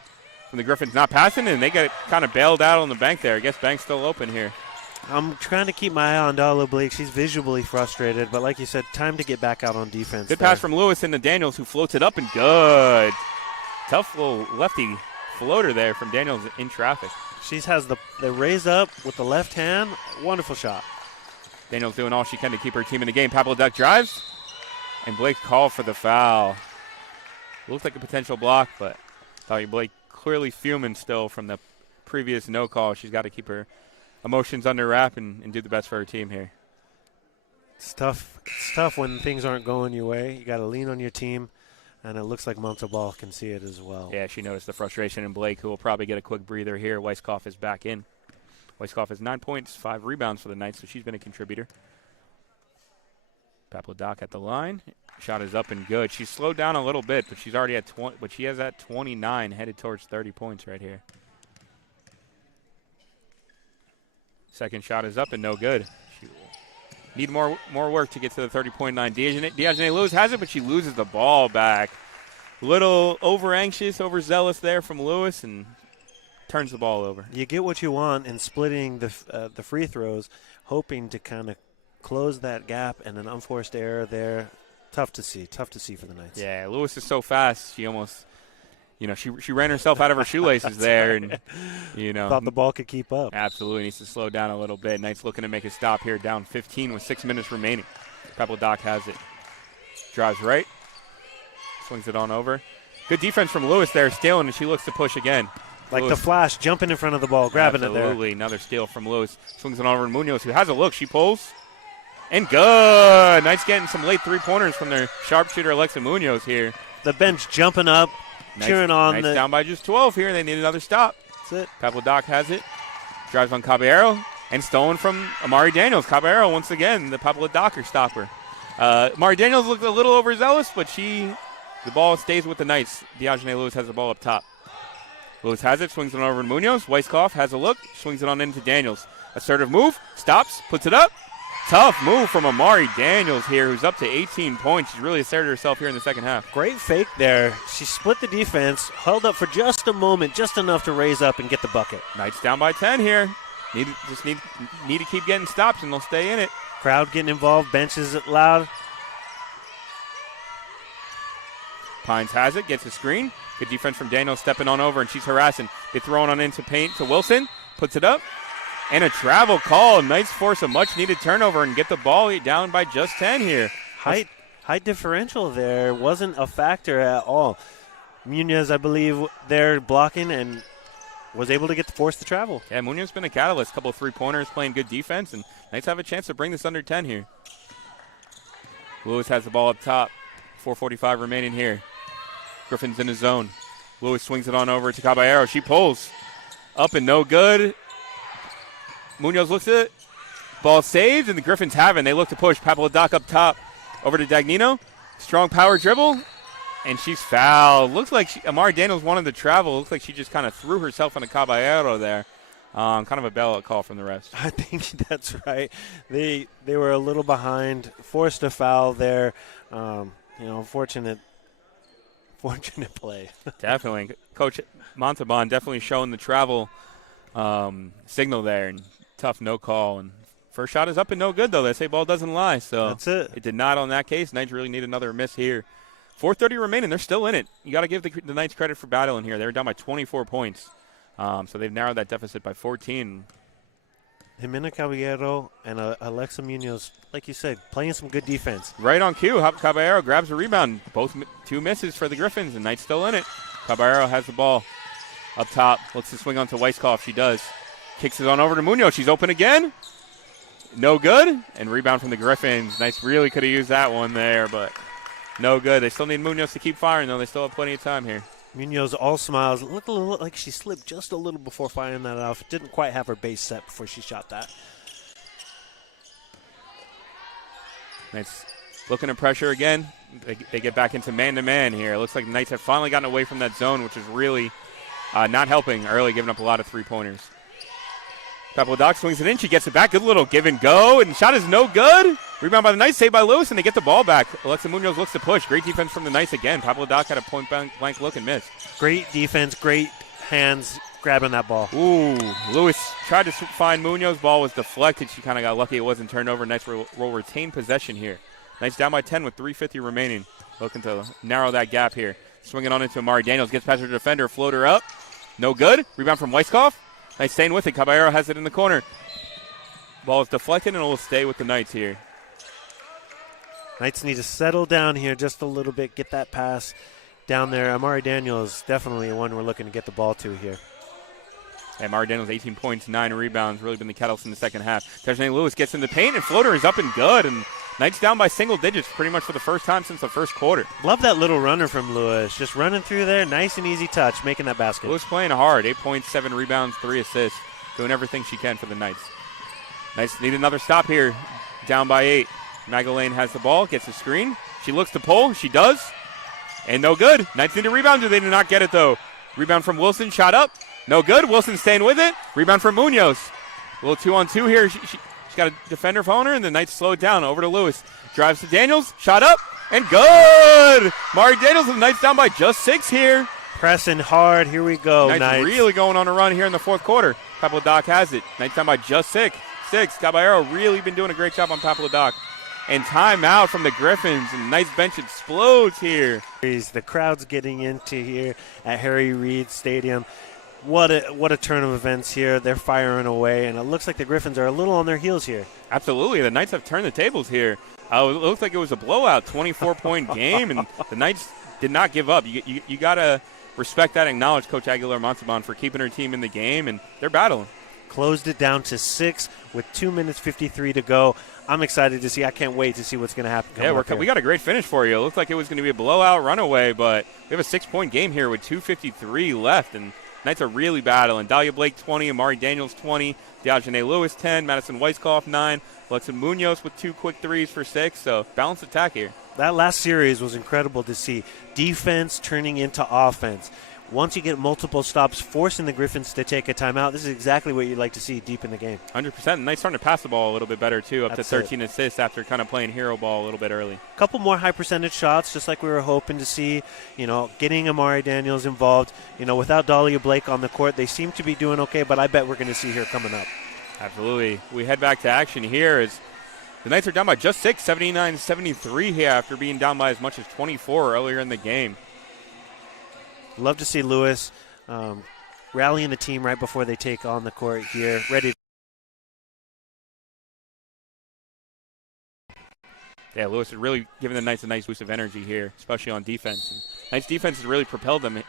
from the Griffins. Not passing, and they get kind of bailed out on the bank there. I guess bank's still open here. I'm trying to keep my eye on Dahlia Blake. She's visually frustrated, but like you said, time to get back out on defense. Good pass from Lewis into Daniels, who floats it up and good. Tough little lefty floater there from Daniels in traffic. She has the raise up with the left hand. Wonderful shot. Daniels doing all she can to keep her team in the game. Papeldak drives, and Blake called for the foul. Looked like a potential block, but Dahlia Blake clearly fuming still from the previous no call. She's got to keep her emotions under wrap and do the best for her team here. It's tough. It's tough when things aren't going your way. You got to lean on your team. And it looks like Montalbal can see it as well. Yeah, she noticed the frustration in Blake, who will probably get a quick breather here. Weiskopf is back in. Weiskopf has 9 points, 5 rebounds for the Knights, so she's been a contributor. Papeldak at the line. Shot is up and good. She's slowed down a little bit, but she's already at 20. But she has at 29, headed towards 30 points right here. Second shot is up and no good. She will need more work to get to the 30.9. Diogene Lewis has it, but she loses the ball back. Little over-anxious, overzealous there from Lewis, and turns the ball over. You get what you want in splitting the free throws, hoping to kind of close that gap, and an unforced error there. Tough to see for the Knights. Yeah, Lewis is so fast. She almost, she ran herself out of her shoelaces there, right. And thought the ball could keep up. Absolutely needs to slow down a little bit. Knights looking to make a stop here, down 15 with 6 minutes remaining. Papeldak has it. Drives right. Swings it on over. Good defense from Lewis there, stealing, and she looks to push again. Like Lewis. The flash, jumping in front of the ball, grabbing it there. Absolutely, another steal from Lewis. Swings it on over to Munoz, who has a look. She pulls. And good. Knights getting some late three-pointers from their sharpshooter, Alexa Munoz here. The bench jumping up, cheering on. Knights down by just 12 here. They need another stop. That's it. Papeldak has it. Drives on Caballero. And stolen from Amari Daniels. Caballero, once again, the Papeldaker stopper. Amari Daniels looked a little overzealous, but the ball stays with the Knights. Diogene Lewis has the ball up top. Lewis has it, swings it over to Munoz. Weiskopf has a look, swings it on into Daniels. Assertive move, stops, puts it up. Tough move from Amari Daniels here, who's up to 18 points. She's really asserted herself here in the second half. Great fake there. She split the defense, held up for just a moment, just enough to raise up and get the bucket. Knights down by 10 here. Need to keep getting stops, and they'll stay in it. Crowd getting involved, benches it loud. Pines has it, gets a screen. Good defense from Daniels, stepping on over, and she's harassing. They throw it on into paint to Wilson. Puts it up. And a travel call. Knights force a much-needed turnover and get the ball down by just 10 here. Height differential there wasn't a factor at all. Munoz, I believe, there blocking and was able to force the travel. Yeah, Munoz has been a catalyst. Couple of three-pointers, playing good defense, and Knights have a chance to bring this under 10 here. Lewis has the ball up top. 4:45 remaining here. Griffin's in his zone. Lewis swings it on over to Caballero. She pulls. Up and no good. Munoz looks at it. Ball saved, and the Griffins have it. They look to push. Papeldak up top. Over to Dagnino. Strong power dribble. And she's fouled. Looks like Amari Daniels wanted to travel. Looks like she just kind of threw herself on a Caballero there. Kind of a bailout call from the refs. I think that's right. They were a little behind. Forced a foul there. Fortunate play. Definitely. Coach Montalban definitely showing the travel signal there. And tough no call. And first shot is up and no good, though. They say ball doesn't lie. So that's it. It did not on that case. Knights really need another miss here. 4:30 remaining. They're still in it. You got to give the Knights credit for battling here. They were down by 24 points. So they've narrowed that deficit by 14. Jimena Caballero and Alexa Munoz, like you said, playing some good defense. Right on cue. Caballero grabs a rebound. Both two misses for the Griffins, and Knights still in it. Caballero has the ball Up top, looks to swing onto Weisskopf. She does. Kicks it on over to Munoz. She's open again. No good. And rebound from the Griffins. Nice, really could have used that one there, but no good. They still need Munoz to keep firing, though. They still have plenty of time here. Munoz all smiles. Looked a little like she slipped just a little before firing that off. Didn't quite have her base set before she shot that. Nice. Looking to pressure again. They get back into man-to-man here. It looks like the Knights have finally gotten away from that zone, which is really not helping early, giving up a lot of three-pointers. Papadoc swings it in. She gets it back. Good little give and go, and shot is no good. Rebound by the Knights, saved by Lewis, and they get the ball back. Alexa Munoz looks to push. Great defense from the Knights again. Papadoc had a point-blank look and missed. Great defense, great hands grabbing that ball. Ooh, Lewis tried to find Munoz. Ball was deflected. She kind of got lucky it wasn't turned over. Knights will retain possession here. Knights down by 10 with 3:50 remaining. Looking to narrow that gap here. Swinging on into Amari Daniels. Gets past her defender. Floater up. No good. Rebound from Weisskopf. Knights staying with it. Caballero has it in the corner. Ball is deflected and it will stay with the Knights here. Knights need to settle down here just a little bit. Get that pass down there. Amari Daniels definitely one we're looking to get the ball to here. And Amari Daniels 18 points, 9 rebounds. Really been the catalyst in the second half. Tajane Lewis gets in the paint and floater is up and good. And Knights down by single digits pretty much for the first time since the first quarter. Love that little runner from Lewis. Just running through there. Nice and easy touch, making that basket. Lewis playing hard. 8 points, 7 rebounds, 3 assists. Doing everything she can for the Knights. Knights need another stop here. Down by 8. Magdalene has the ball, gets the screen. She looks to pull. She does. And no good. Knights need a rebound. They did not get it, though. Rebound from Wilson. Shot up. No good. Wilson staying with it. Rebound from Munoz. A little 2-on-2 here. She's got a defender phone her, and the Knights slow it down. Over to Lewis. Drives to Daniels. Shot up. And good. Mari Daniels and the Knights down by just 6 here. Pressing hard. Here we go, Knights really going on a run here in the fourth quarter. Papadoc has it. Knights down by just 6. Caballero really been doing a great job on Papadoc. And timeout from the Griffins, and the Knights bench explodes here. The crowd's getting into here at Harry Reid Stadium. What a turn of events here. They're firing away, and it looks like the Griffins are a little on their heels here. Absolutely. The Knights have turned the tables here. It looked like it was a blowout, 24-point game, and the Knights did not give up. You got to respect that and acknowledge Coach Aguilar-Montalban for keeping her team in the game, and they're battling. Closed it down to 6 with 2 minutes 53 to go. I'm excited to see. I can't wait to see what's going to happen. Yeah, we got a great finish for you. It looked like it was going to be a blowout runaway, but we have a 6-point game here with 2:53 left, and Knights are really battling. Dahlia Blake 20, Amari Daniels 20, Diogene Lewis 10, Madison Weisskopf 9, Alexa Munoz with 2 quick threes for 6. So balanced attack here. That last series was incredible to see. Defense turning into offense. Once you get multiple stops, forcing the Griffins to take a timeout, this is exactly what you'd like to see deep in the game. 100%. The Knights starting to pass the ball a little bit better, too, up to 13 assists after kind of playing hero ball a little bit early. A couple more high-percentage shots, just like we were hoping to see, getting Amari Daniels involved. Without Dahlia Blake on the court, they seem to be doing okay, but I bet we're going to see her coming up. Absolutely. We head back to action here as the Knights are down by just 6, 79-73 here after being down by as much as 24 earlier in the game. Love to see Lewis rallying the team right before they take on the court here. Ready. Yeah, Lewis is really giving the Knights a nice boost of energy here, especially on defense. And Knights defense has really propelled them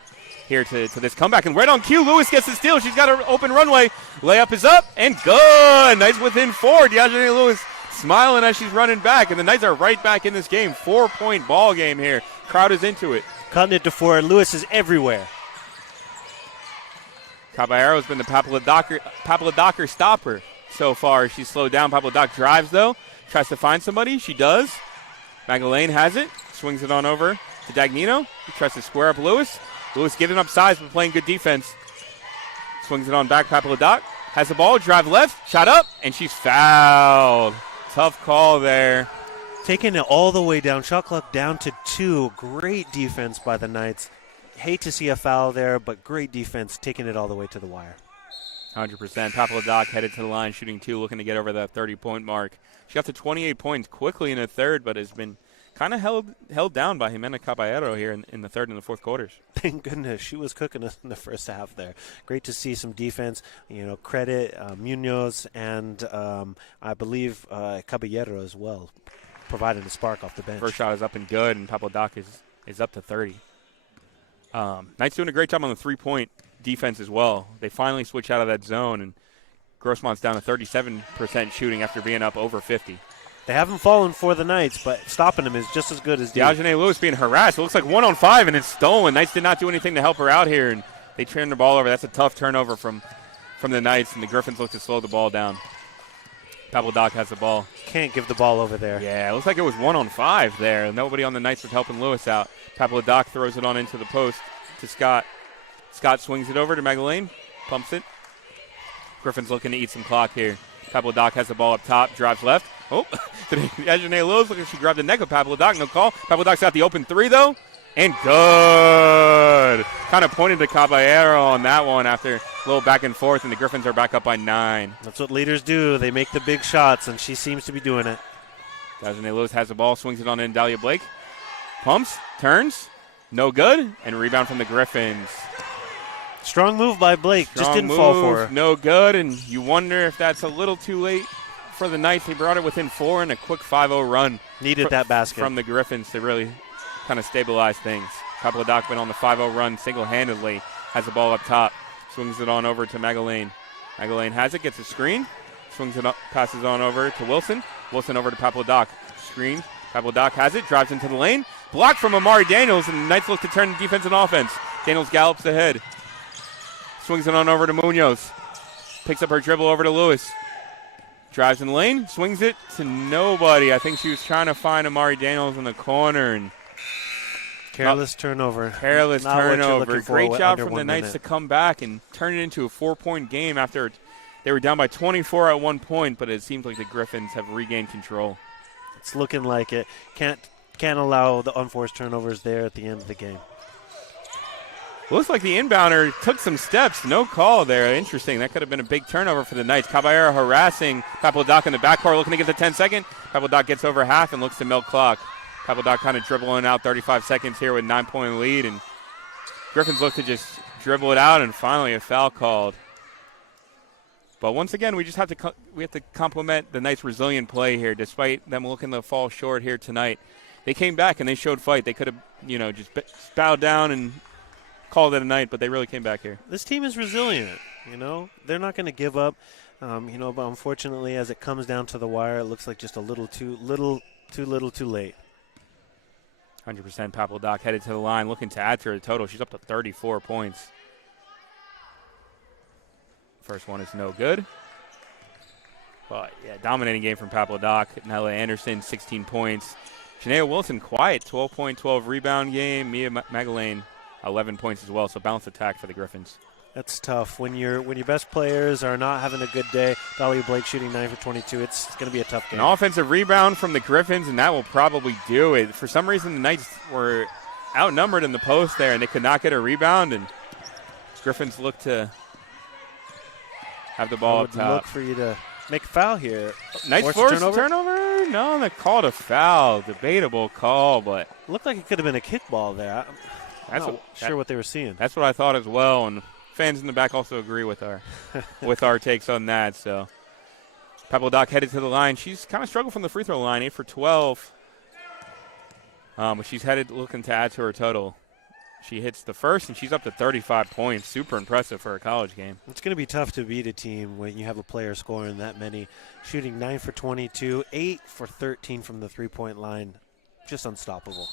here to this comeback. And right on cue, Lewis gets the steal. She's got an open runway. Layup is up and good. Knights within 4. Diogene Lewis smiling as she's running back. And the Knights are right back in this game. 4-point ball game here. Crowd is into it. Cutting it to 4. Lewis is everywhere. Caballero's been the Papadoc stopper so far. She's slowed down. Papadoc drives, though. Tries to find somebody. She does. Magdalene has it. Swings it on over to Dagnino. He tries to square up Lewis. Lewis giving up size but playing good defense. Swings it on back. Papadoc has the ball. Drive left. Shot up. And she's fouled. Tough call there. Taking it all the way down. Shot clock down to 2. Great defense by the Knights. Hate to see a foul there, but great defense taking it all the way to the wire. 100%. Papadoc headed to the line, shooting 2, looking to get over that 30-point mark. She got to 28 points quickly in the third, but has been kind of held down by Jimena Caballero here in the third and the fourth quarters. Thank goodness. She was cooking us in the first half there. Great to see some defense. Credit Munoz and I believe Caballero as well, providing a spark off the bench. First shot is up and good, and Papadoc is up to 30. Knights doing a great job on the 3-point defense as well. They finally switch out of that zone, and Grossmont's down to 37% shooting after being up over 50. They haven't fallen for the Knights, but stopping them is just as good as Diogene Lewis being harassed. It looks like 1-on-5, and it's stolen. Knights did not do anything to help her out here, and they turned the ball over. That's a tough turnover from the Knights, and the Griffins look to slow the ball down. Papeldoc has the ball. Can't give the ball over there. Yeah, it looks like it was 1-on-5 there. Nobody on the Knights was helping Lewis out. Papeldoc throws it on into the post to Scott. Scott swings it over to Magdalene, pumps it. Griffins looking to eat some clock here. Papeldoc has the ball up top, drives left. Oh, Diogene Lewis looking, she grabbed the neck of Papeldoc, no call. Papelodoc's got the open three, though, and good. Kind of pointed to Caballero on that one after a little back and forth, and the Griffins are back up by 9. That's what leaders do. They make the big shots, and she seems to be doing it. Diogene Lewis has the ball, swings it on in. Dahlia Blake pumps, turns, no good, and rebound from the Griffins. Strong move by Blake. Strong just didn't move, fall for her. No good, and you wonder if that's a little too late for the Knights. They brought it within 4 and a quick 5-0 run. Needed that basket. From the Griffins to really kind of stabilize things. Papeldoc went on the 5-0 run single-handedly, has the ball up top, swings it on over to Magdalene. Magdalene has it, gets a screen, swings it up, passes on over to Wilson. Wilson over to Papeldoc. Screen. Papeldoc has it, drives into the lane. Blocked from Amari Daniels, and the Knights look to turn the defense and offense. Daniels gallops ahead. Swings it on over to Munoz. Picks up her dribble over to Lewis. Drives in the lane, swings it to nobody. I think she was trying to find Amari Daniels in the corner. And careless turnover. Careless turnover. Great job from the Knights minute. to come back and turn it into a 4-point game after they were down by 24 at one point, but it seems like the Griffins have regained control. It's looking like it. Can't allow the unforced turnovers there at the end of the game. Looks like the inbounder took some steps. No call there. Interesting. That could have been a big turnover for the Knights. Caballero harassing Papeldoc in the backcourt, looking to get the 10-second. Papeldoc gets over half and looks to milk clock. Papeldoc kind of dribbling out 35 seconds here with 9-point lead. And Griffins look to just dribble it out, and finally a foul called. But once again, we just have to compliment the Knights' resilient play here, despite them looking to fall short here tonight. They came back and they showed fight. They could have, just bowed down and called it a night, but they really came back here. This team is resilient. They're not going to give up. But unfortunately, as it comes down to the wire, it looks like just a little too late. 100% Papeldoc headed to the line, looking to add to her total. She's up to 34 points. First one is no good. But, yeah, dominating game from Papeldoc. Nella Anderson, 16 points. Janaea Wilson, quiet, 12-point, 12-rebound game. Mia Magdalene, 11 points as well, so balanced attack for the Griffins. That's tough. When your best players are not having a good day, Dahlia Blake shooting 9 for 22, it's going to be a tough game. An offensive rebound from the Griffins, and that will probably do it. For some reason, the Knights were outnumbered in the post there, and they could not get a rebound, and Griffins look to have the ball up top. Look for you to make a foul here. Knights forced turnover? No, they called a foul. Debatable call, but looked like it could have been a kickball there. I'm not sure what they were seeing. That's what I thought as well, and fans in the back also agree with our takes on that. So Papeldoc headed to the line. She's kind of struggled from the free throw line, 8 for 12. But she's headed looking to add to her total. She hits the first, and she's up to 35 points. Super impressive for a college game. It's going to be tough to beat a team when you have a player scoring that many, shooting 9 for 22, 8 for 13 from the three-point line. Just unstoppable.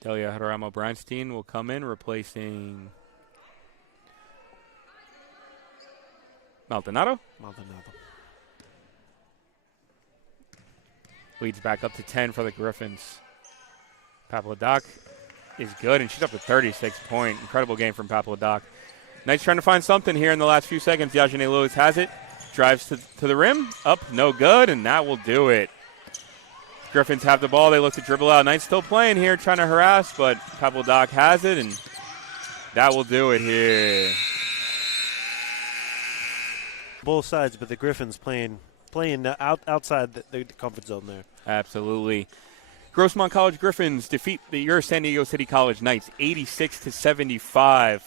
Delia Haramo-Brownstein will come in, replacing Maldonado. Leads back up to 10 for the Griffins. Papeldoc is good, and she's up to 36 points. Incredible game from Papeldoc. Knights trying to find something here in the last few seconds. Diogene Lewis has it. Drives to the rim. Up, no good, and that will do it. Griffins have the ball. They look to dribble out. Knights still playing here, trying to harass, but Papeldoc has it, and that will do it here. Both sides, but the Griffins playing outside the comfort zone there. Absolutely. Grossmont College Griffins defeat your San Diego City College Knights 86-75.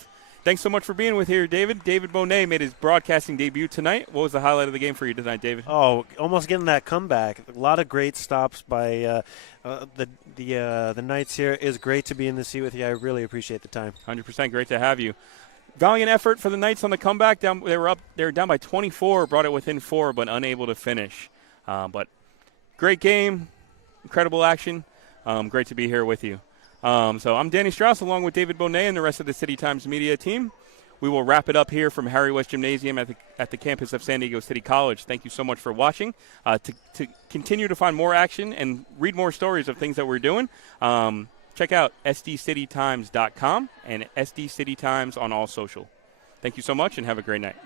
Thanks so much for being with here, David. David Bohnet made his broadcasting debut tonight. What was the highlight of the game for you tonight, David? Oh, almost getting that comeback. A lot of great stops by the Knights here. It is great to be in the seat with you. I really appreciate the time. 100%. Great to have you. Valiant effort for the Knights on the comeback. They were down by 24, brought it within 4, but unable to finish. But great game, incredible action. Great to be here with you. So I'm Danny Straus along with David Bohnet and the rest of the City Times media team. We will wrap it up here from Harry West Gymnasium at the campus of San Diego City College. Thank you so much for watching. To continue to find more action and read more stories of things that we're doing, check out sdcitytimes.com and SD City Times on all social. Thank you so much and have a great night.